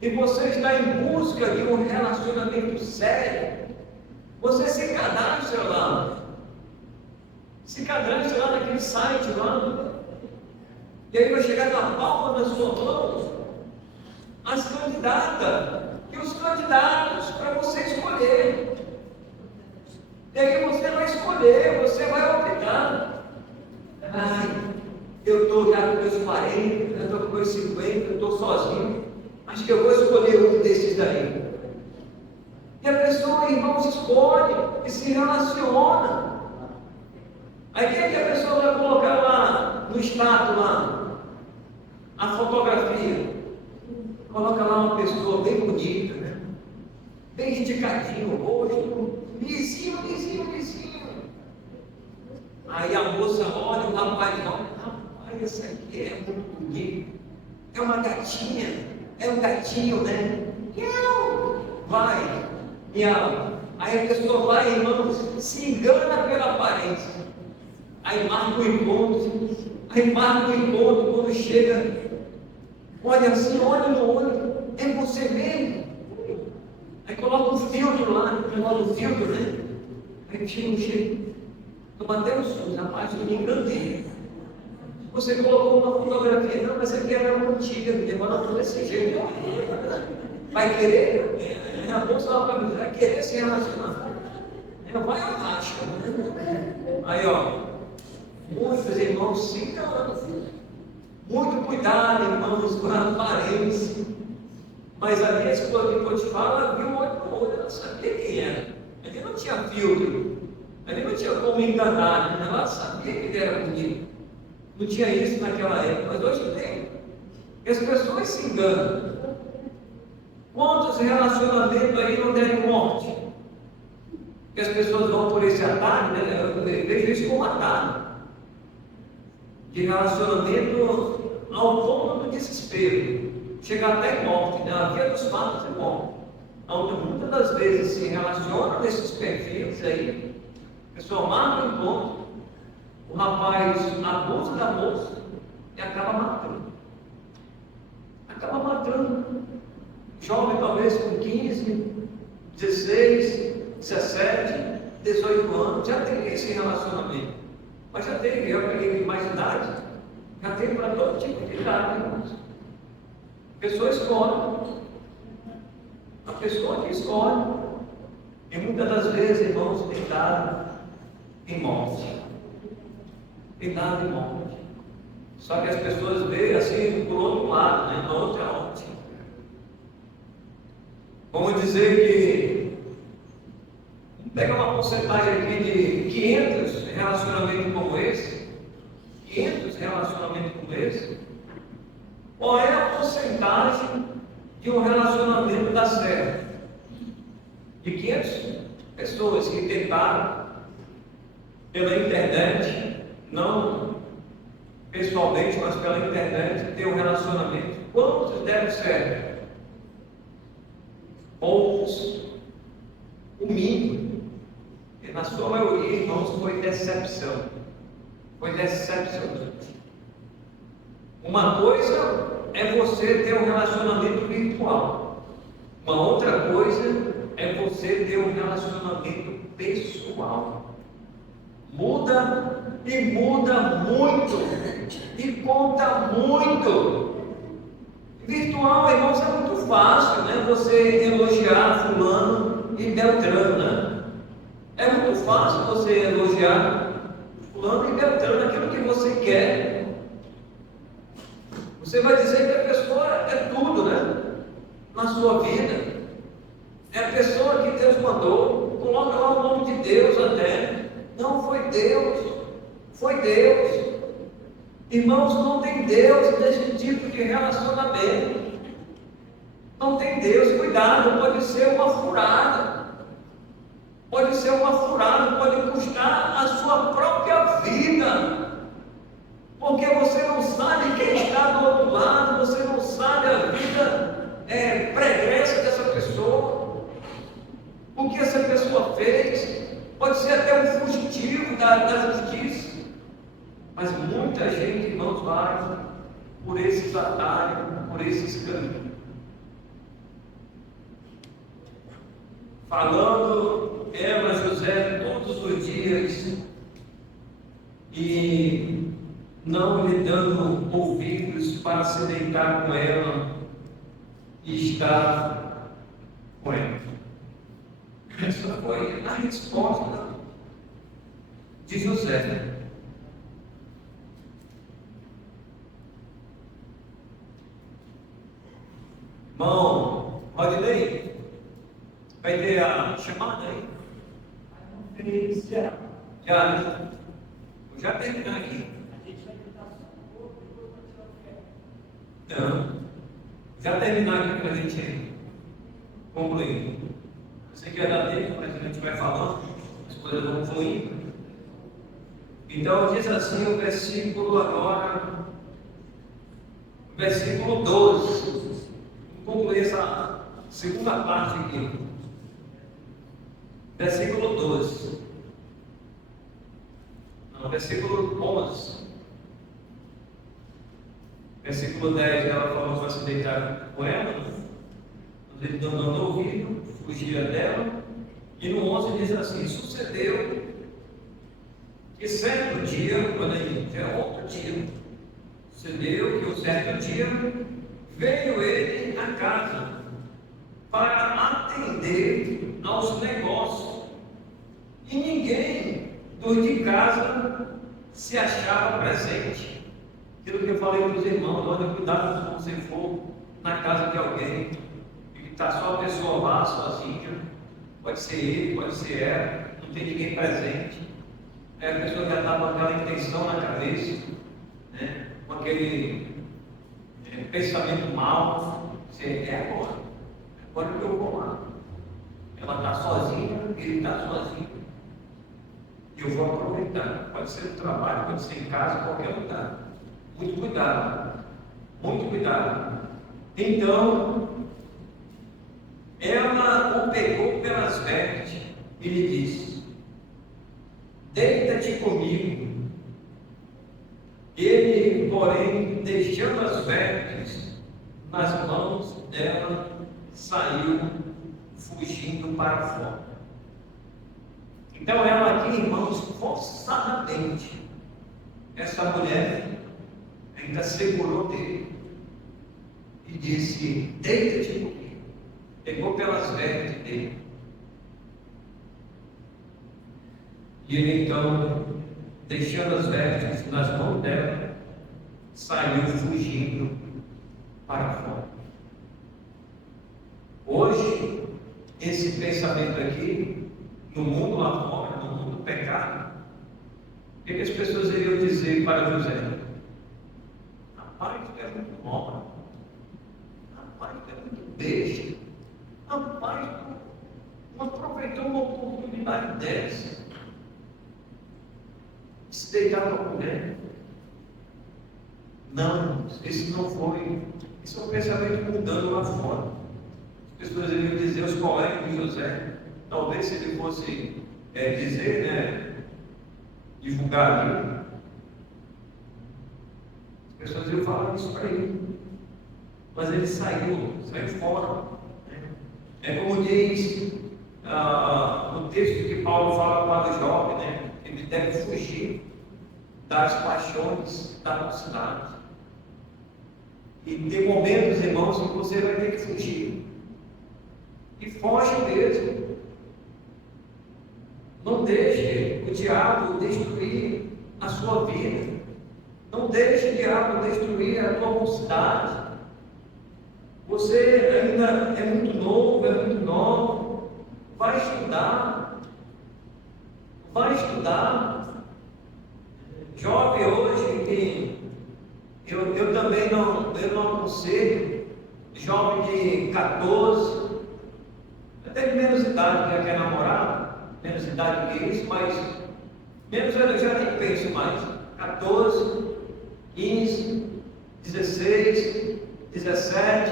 e você está em busca de um relacionamento sério, você se cadastra lá. Se cadastra lá naquele site lá. E aí vai chegar na palma da sua mão as candidatas e os candidatos para você escolher. E aí você vai escolher, você vai optar. Ai, eu estou já com meus 40, eu estou com meus 50, eu estou sozinho. Acho que eu vou escolher um desses daí. E a pessoa, irmãos, escolhe e se relaciona. Aí quem é que a pessoa vai colocar lá no status lá? A fotografia. Coloca lá uma pessoa bem bonita, né? Bem esticadinho o rosto, lisinho. Aí a moça olha, o rapaz olha, rapaz, essa aqui é muito bonita. É uma gatinha, é um gatinho, né? Vai, miau. Aí a pessoa vai, irmãos, se engana pela aparência. Aí marca o encontro, quando chega, olha assim, olha no olho, é você mesmo. Aí coloca um filtro lá, né? Aí chega, toma até um susto, rapaz, eu me enganei. Você colocou uma fotografia, não, mas aqui era uma antiga, agora não desse jeito. Vai querer? A bolsa vai querer se relacionar. Vai ao racha. Aí, ó, muitos irmãos se enganam. Muito cuidado, irmãos, com a aparência. Mas ali a esposa de Potifar, ela viu o olho no olho, ela sabia quem era. Ali não tinha filtro, ali não tinha como enganar, né? Ela sabia que ele era bonito. Não tinha isso naquela época, mas hoje tem. E as pessoas se enganam. Quantos relacionamentos aí não deram morte? Que as pessoas vão por esse atalho, né? Eu vejo isso como atalho. De relacionamento ao ponto do desespero. Chegar até morte, né? A via dos fatos é morte. Onde muitas das vezes se relacionam nesses perfis aí, a pessoa marca um ponto, o rapaz abusa da moça e acaba matando. Acaba matando. Jovem talvez com 15, 16, 17, 18 anos, já tem esse relacionamento. Mas já tem, eu peguei mais idade, já tem para todo tipo de idade, irmãos. A pessoa escolhe. A pessoa que escolhe. E muitas das vezes, irmãos, tem dado em morte. Tem dado em morte. Só que as pessoas veem assim por outro lado, né? Na outra ótica. Vamos dizer que pega uma porcentagem aqui de 500 relacionamentos como esse, 500 relacionamentos como esse, qual é a porcentagem de um relacionamento dar certo? De 500 pessoas que tentaram pela internet, não pessoalmente, mas pela internet, ter um relacionamento, quantos deram certo? Poucos, o mínimo. E na sua maioria, irmãos, foi decepção. Foi decepcionante. Uma coisa é você ter um relacionamento virtual. Uma outra coisa é você ter um relacionamento pessoal. Muda e muda muito. E conta muito. Virtual, irmãos, é muito fácil, né? Você elogiar fulano e Beltrano, né? É muito fácil você elogiar fulano e Beltrano, aquilo que você quer. Você vai dizer que a pessoa é tudo, né? Na sua vida. É a pessoa que Deus mandou. Coloca lá o nome de Deus até. Não foi Deus. Foi Deus. Irmãos, não tem Deus nesse tipo de relacionamento. Não tem Deus, cuidado, pode ser uma furada. Pode ser uma furada, pode custar a sua própria vida. Porque você não sabe quem está do outro lado, você não sabe a vida pregressa dessa pessoa. O que essa pessoa fez, pode ser até um fugitivo da justiça. Mas muita gente, irmãos, vai por esses atalhos, por esses caminhos. Falando ela, José, todos os dias e não lhe dando ouvidos para se deitar com ela e estar com ela. Essa foi a resposta de José. Irmão, Rodney, vai ter a chamada aí? Já, vou já terminar aqui. Não, já terminar aqui para a gente concluir. Eu sei que é da tempo, mas a gente vai falando, as coisas vão fluindo. Então diz assim o versículo agora, versículo 12. Concluir essa segunda parte aqui. Versículo 12. Não, versículo 11. Versículo 10, ela falou para se deitar com ela. Ele não dando ouvido, fugia dela. E no 11 diz assim: sucedeu que certo dia, quando ele já é outro dia, sucedeu que um certo dia veio ele à casa para atender aos negócios, e ninguém dos de casa se achava presente. Aquilo que eu falei para os irmãos, olha, cuidado quando você for na casa de alguém e que está só a pessoa lá sozinha, pode ser ele, pode ser ela, não tem ninguém presente. A pessoa já está com aquela intenção na cabeça, né? Com aquele pensamento mal, você agora que eu vou lá. Ela está sozinha, ele está sozinho. E eu vou aproveitar. Pode ser no trabalho, pode ser em casa, em qualquer lugar. Muito cuidado. Muito cuidado. Então, ela o pegou pelas vestes e lhe disse: deita-te comigo. deixando as vestes nas mãos dela, saiu fugindo para fora. Então ela aqui, irmãos, forçadamente, essa mulher ainda segurou dele e disse: deita-te comigo. Pegou pelas vestes dele. E ele então, deixando as vestes nas mãos dela, saiu fugindo para fora. Hoje, esse pensamento aqui, no mundo lá fora, no mundo do pecado, o que as pessoas iriam dizer para José? Rapaz, tu é muito mole. Rapaz, tu é muito besta. Rapaz, tu não aproveitou uma oportunidade dessa. Se deitar com a mulher. Não, esse não foi. Esse é um pensamento mudando lá fora. As pessoas iriam dizer, os colegas de José, talvez se ele fosse dizer, né, divulgar ali, as pessoas iriam falar isso para ele. Mas ele saiu fora. É como diz no texto que Paulo fala para o jovem, né? Ele deve fugir das paixões da mocidade. E tem momentos, irmãos, que você vai ter que fugir. E foge mesmo. Não deixe o diabo destruir a sua vida. Não deixe o diabo destruir a tua mocidade. Você ainda é muito novo, é muito novo. Vai estudar. Vai estudar. Jovem hoje, eu também não aconselho jovem de 14, até de menos idade que já quer namorar, menos idade que isso, mas menos eu já nem penso mais. 14, 15, 16, 17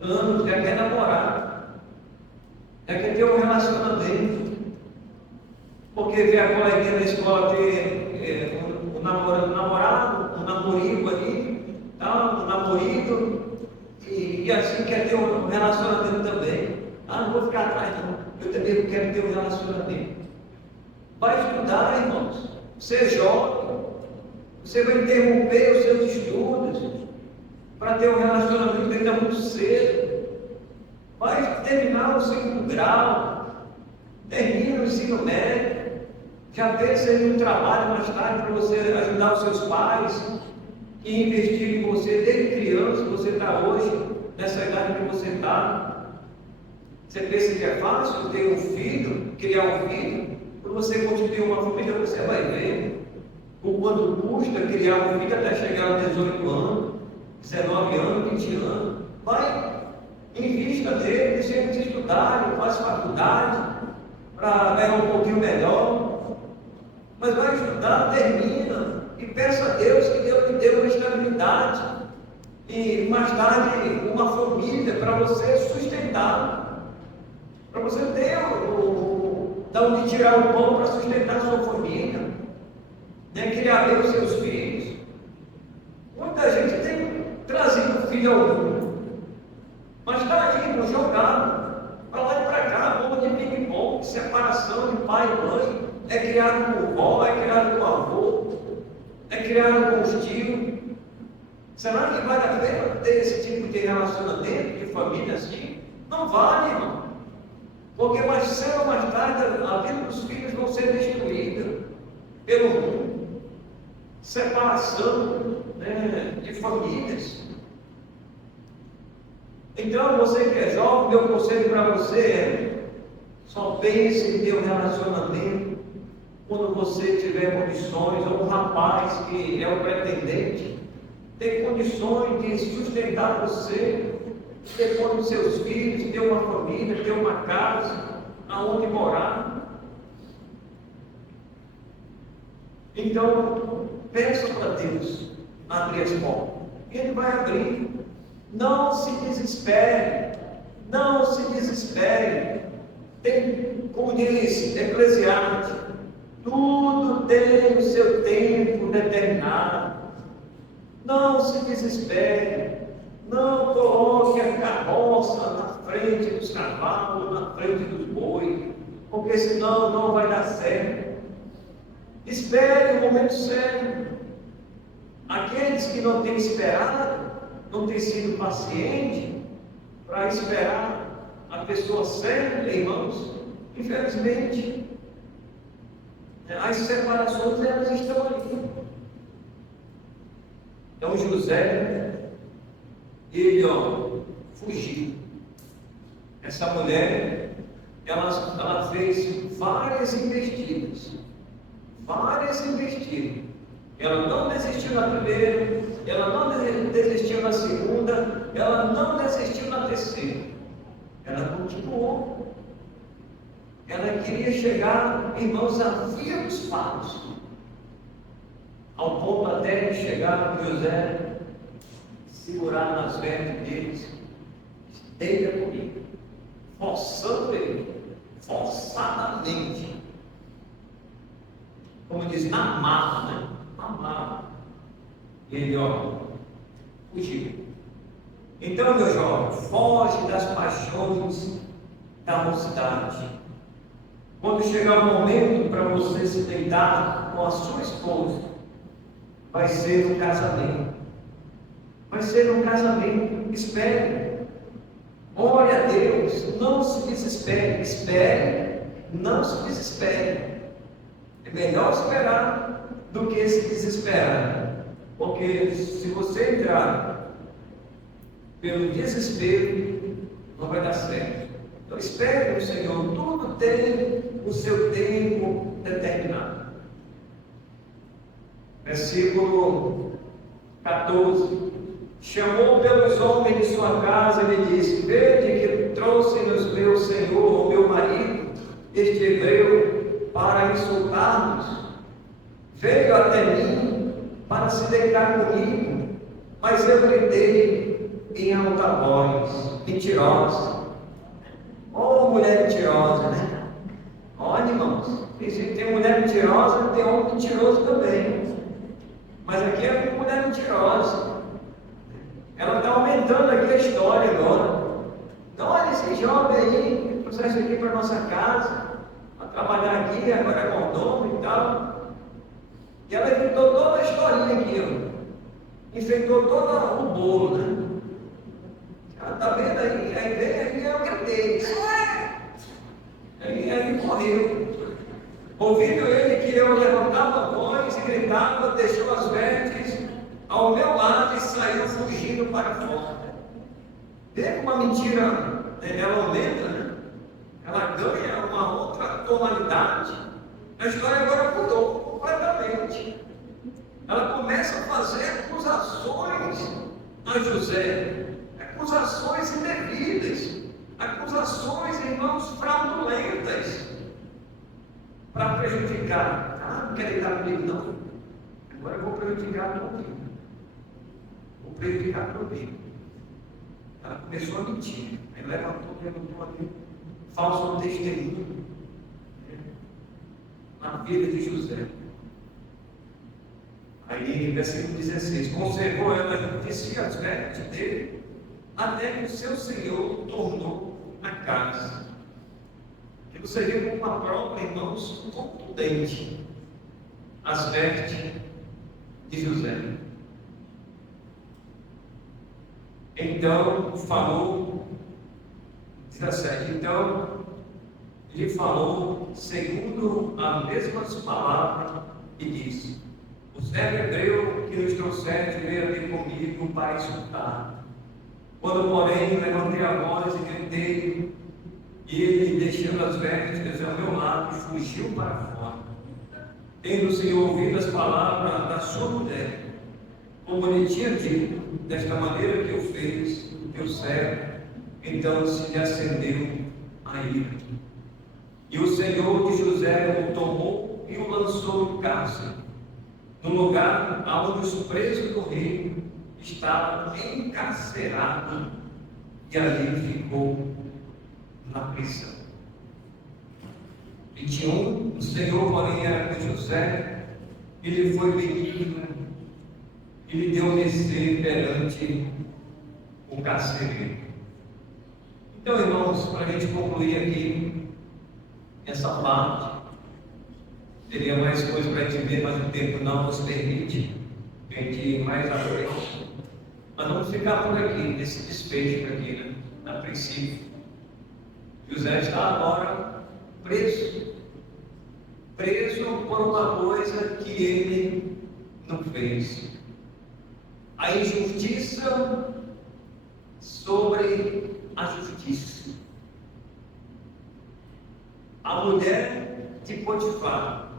anos, já quer namorar, já quer ter um relacionamento. Porque vê a coleguinha da escola ter um namorado, um namorico ali, tá? Um namorido, e assim quer ter um relacionamento também. Não vou ficar atrás não, eu também quero ter um relacionamento. Vai estudar, irmãos. Você é jovem, você vai interromper os seus estudos para ter um relacionamento ainda muito cedo. Vai terminar o segundo grau, termina o ensino médio. Já pensa em um trabalho mais tarde para você ajudar os seus pais e investir em você desde criança, você está hoje, nessa idade que você está. Você pensa que é fácil ter um filho, criar um filho? Quando você constituir uma família, você vai ver o quanto custa criar um filho até chegar aos 18 anos, 19 anos, 20 anos. Vai, invista nele, deixa eles estudarem, faz faculdade para ganhar um pouquinho melhor. Mas vai estudar, termina e peça a Deus que Deus lhe dê uma estabilidade e mais tarde uma família para você sustentar, para você ter de onde tirar o pão para sustentar a sua família, né? Criar bem os seus filhos. Muita gente tem trazido filho ao mundo, mas está aí, jogado para lá e para cá, bomba de ping-pong, separação de pai e mãe. É criado com vó, é criado com avô, é criado com os tios. Será que vale a pena ter esse tipo de relacionamento, de família assim? Não vale, irmão. Porque mais cedo ou mais tarde a vida dos filhos vão ser destruída pelo mundo. Separação, né, de famílias. Então, você que é jovem, meu conselho para você é: só pense em ter um relacionamento quando você tiver condições, ou um rapaz que é o pretendente, ter condições de sustentar você, ter com os seus filhos, ter uma família, ter uma casa, aonde morar. Então, peça para Deus abrir as portas. Ele vai abrir. Não se desespere. Não se desespere. Tem, como diz Eclesiastes, tudo tem o seu tempo determinado. Não se desespere, não coloque a carroça na frente dos cavalos, na frente dos bois, porque senão não vai dar certo. Espere o momento certo. Aqueles que não têm esperado, não têm sido pacientes para esperar a pessoa certa, irmãos, infelizmente, as separações elas estão ali. Então José, ele fugiu. Essa mulher, ela fez várias investidas. Ela não desistiu na primeira, ela não desistiu na segunda, ela não desistiu na terceira. Ela continuou. Ela queria chegar, irmãos, a via dos fatos, ao ponto até de chegar com José, segurar nas vestes deles, esteja comigo, forçando ele, forçadamente, como diz, na marra, né? Na marra. E ele, fugiu. Então, meu jovem, foge das paixões da mocidade. Quando chegar o momento para você se deitar com a sua esposa, vai ser no casamento. Vai ser no casamento. Espere. Ore a Deus. Não se desespere. Espere. Não se desespere. É melhor esperar do que se desesperar. Porque se você entrar pelo desespero, não vai dar certo. Então espere no Senhor. Tudo tem o seu tempo determinado. Versículo 14. Chamou pelos homens de sua casa e lhe disse: vede que trouxe-nos meu senhor, meu marido, este hebreu, para insultar-nos. Veio até mim para se deitar comigo, mas eu gritei em alta voz: mentirosa. Oh, mulher mentirosa, né? Olha, irmãos, tem mulher mentirosa, tem homem mentiroso também. Mas aqui é uma mulher mentirosa. Ela está aumentando aqui a história agora. Então, olha esse jovem aí, trouxe aqui para nossa casa, para trabalhar aqui, agora é mordomo e tal. E ela inventou toda a historinha aqui, enfeitou todo o bolo, né? Ela está vendo aí eu gritei. Aí ele correu. Ouvindo ele que eu levantava a voz e gritava, deixou as vestes ao meu lado e saiu fugindo para fora. Vê como a mentira ela aumenta, né? Ela ganha uma outra tonalidade. A história agora mudou completamente. Ela começa a fazer acusações a José, acusações indevidas, acusações, irmãos, fraudulentas, para prejudicar. Ah, não quer deitar comigo, não. Agora eu vou prejudicar a tua vida. Vou prejudicar a tua vida. Ela começou a mentir. Aí levantou ali, falso testemunho na vida de José. Aí, versículo 16: conservou ela justiça as vestes dele, até que o seu senhor tornou a casa. E você viu com uma prova, irmãos, contundente as vestes de José. Então falou, 17, então ele falou segundo as mesmas palavras e disse: o servo hebreu que nos trouxeste veio aqui comigo para insultar. Quando, porém, levantei a voz e gritei, e ele, deixando as vestes ao meu lado, fugiu para fora. Tendo o Senhor ouvido as palavras da sua mulher, como lhe tinha dito, desta maneira que o fez, teu servo, então se lhe acendeu a ira. E o Senhor de José o tomou e o lançou no cárcere, no lugar onde os presos do rei estavam encarcerados, e ali ficou na prisão. 21. O Senhor, porém, era com José, ele foi benigno e lhe deu mercê perante o carcereiro. Então, irmãos, para a gente concluir aqui essa parte, teria mais coisa para a gente ver, mas o tempo não nos permite a gente ir mais à frente. Mas vamos ficar por aqui, nesse desfecho aqui, né? A princípio. José está agora preso por uma coisa que ele não fez. A injustiça sobre a justiça. A mulher de Potifar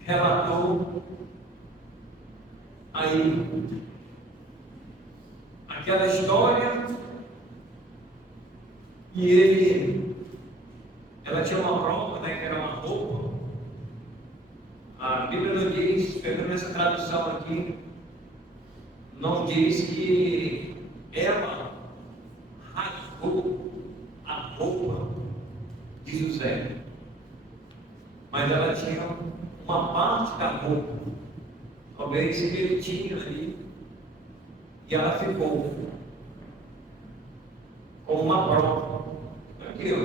relatou aí aquela história e ela tinha uma prova, né, que era uma roupa. A Bíblia não diz, pegando essa tradução aqui, não diz que ela rasgou a roupa de José, mas ela tinha uma parte da roupa, talvez ele tinha ali, e ela ficou com uma prova. Aqui, ó,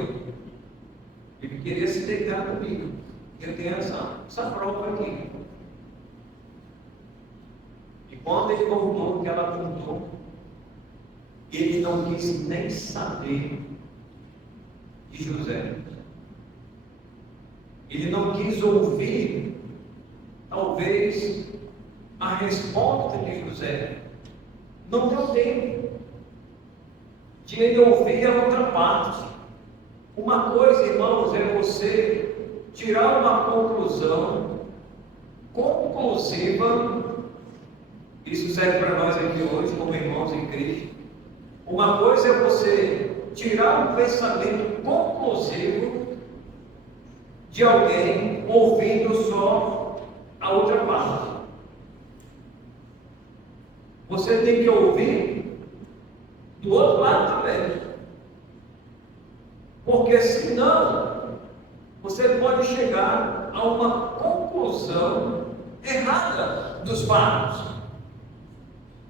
ele queria se deitar comigo, eu tenho essa prova aqui. E quando ele contou o que ela contou, ele não quis nem saber de José. Ele não quis ouvir, talvez, a resposta de José. Não deu tempo de ele ouvir a outra parte. Uma coisa, irmãos, é você tirar uma conclusão conclusiva. Isso serve para nós aqui hoje, como irmãos em Cristo. Uma coisa é você tirar um pensamento conclusivo de alguém ouvindo só a outra parte. Você tem que ouvir do outro lado também. Porque senão você pode chegar a uma conclusão errada dos fatos.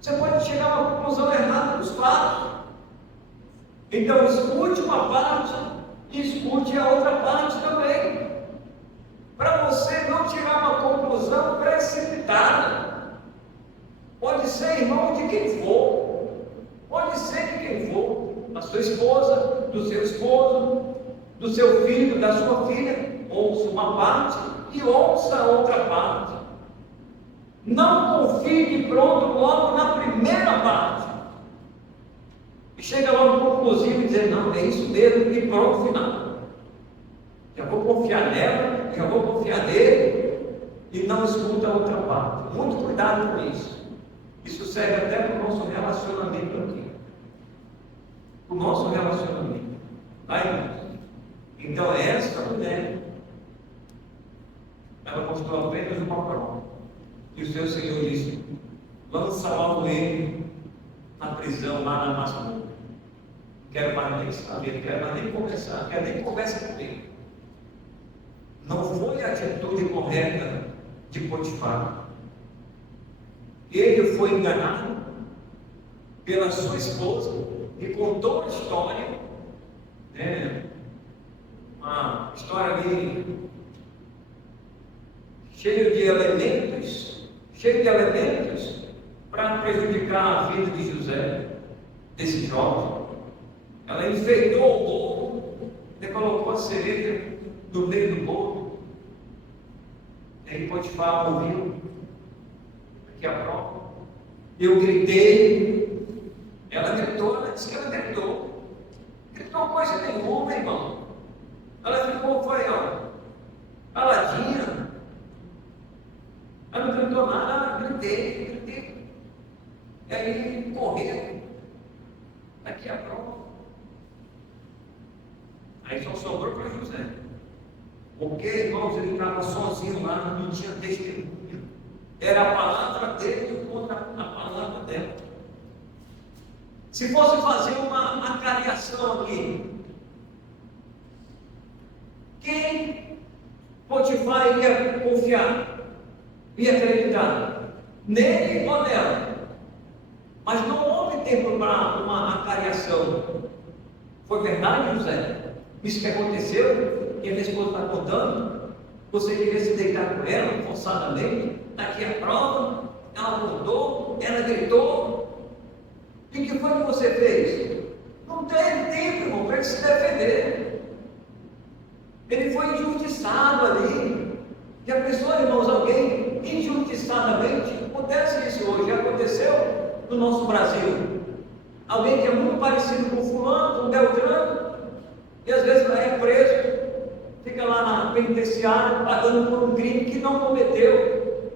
Você pode chegar a uma conclusão errada dos fatos. Então escute uma parte e escute a outra parte também. Para você não tirar uma conclusão precipitada. Pode ser irmão de quem for. Pode ser de quem for. Da sua esposa, do seu esposo, do seu filho, da sua filha. Ouça uma parte e ouça a outra parte. Não confie de pronto logo na primeira parte. E chega logo conclusivo e dizer, não, é isso mesmo, e pronto, final. Já vou confiar nela, já vou confiar nele, e não escuta a outra parte. Muito cuidado com isso. Isso serve até para o nosso relacionamento aqui. O nosso relacionamento. Tá, irmãos? Então, esta mulher, ela mostrou apenas uma prova. E o seu Senhor disse, lança logo ele na prisão, lá na masmorra. Não quero mais nem saber, não quero mais nem conversar, não quero nem conversa com ele. Não foi a atitude correta de Potifar. Ele foi enganado pela sua esposa e contou a história, né? Uma história ali cheia de elementos para prejudicar a vida de José, desse jovem. Ela enfeitou o bolo e colocou a cereja no meio do bolo. Aí Potifar ouviu aqui a prova. Eu gritei. Ela gritou, ela disse que ela gritou. Gritou coisa nenhuma, irmão. Ela ficou, foi, ó, caladinha. Ela não gritou nada, gritei. E aí correu. Aqui a prova. Aí só sobrou para José. Porque, irmãos, ele estava sozinho lá, não tinha testemunha. Era a palavra dele contra a palavra dela. Se fosse fazer uma acariação aqui, quem Potifar iria confiar, ia acreditar? nele ou nela. Mas não houve tempo para uma acariação. Foi verdade, José? Isso que aconteceu, que a minha esposa está contando, você queria se deitar com ela forçadamente, está aqui a prova, ela acordou, ela gritou. E o que foi que você fez? Não teve tempo, irmão, para ele se defender. Ele foi injustiçado ali. Já pensou, irmãos, alguém injustiçadamente? Acontece isso hoje, já aconteceu no nosso Brasil. Alguém que é muito parecido com fulano, com Beltrano, e às vezes é preso, fica lá na penitenciária pagando por um crime que não cometeu.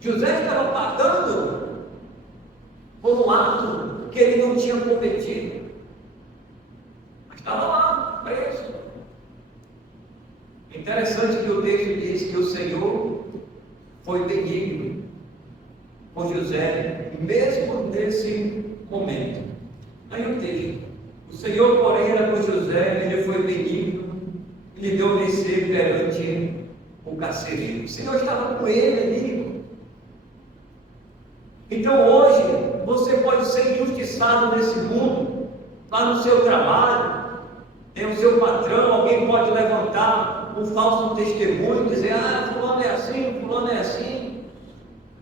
José estava pagando por um ato que ele não tinha cometido, mas estava lá, preso. Interessante que o texto diz que o Senhor foi benigno com José, mesmo nesse momento. Aí o texto: o Senhor, porém, era com José, ele foi benigno, e lhe deu vencer perante o carcereiro. O Senhor estava com ele ali. Então hoje, você pode ser injustiçado nesse mundo, lá no seu trabalho, tem o seu patrão, alguém pode levantar um falso testemunho, dizer: ah, fulano é assim,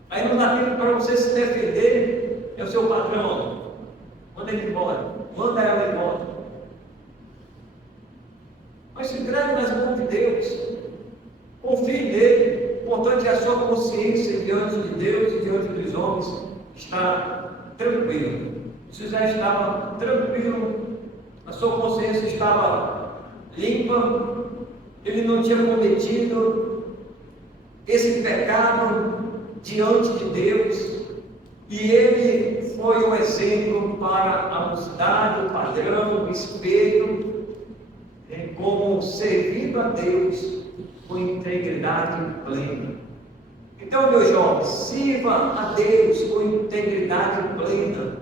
aí não dá tempo para você se defender, é o seu patrão, manda ele embora, manda ela embora. Mas se entregue nas mãos de Deus, confie nele. O importante é a sua consciência diante de Deus e diante dos homens está tranquilo. José estava tranquilo, a sua consciência estava limpa, ele não tinha cometido esse pecado diante de Deus, e ele foi um exemplo para a mocidade, o padrão, o espelho, como servindo a Deus com integridade plena. Então, meus jovens, sirva a Deus com integridade plena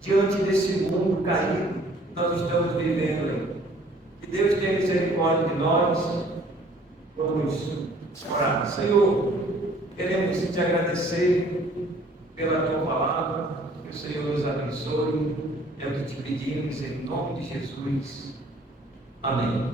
diante desse mundo caído que nós estamos vivendo aí. Que Deus tenha misericórdia de nós. Vamos orar. Senhor, queremos te agradecer pela tua palavra, que o Senhor nos abençoe. É o que te pedimos em nome de Jesus. Amém.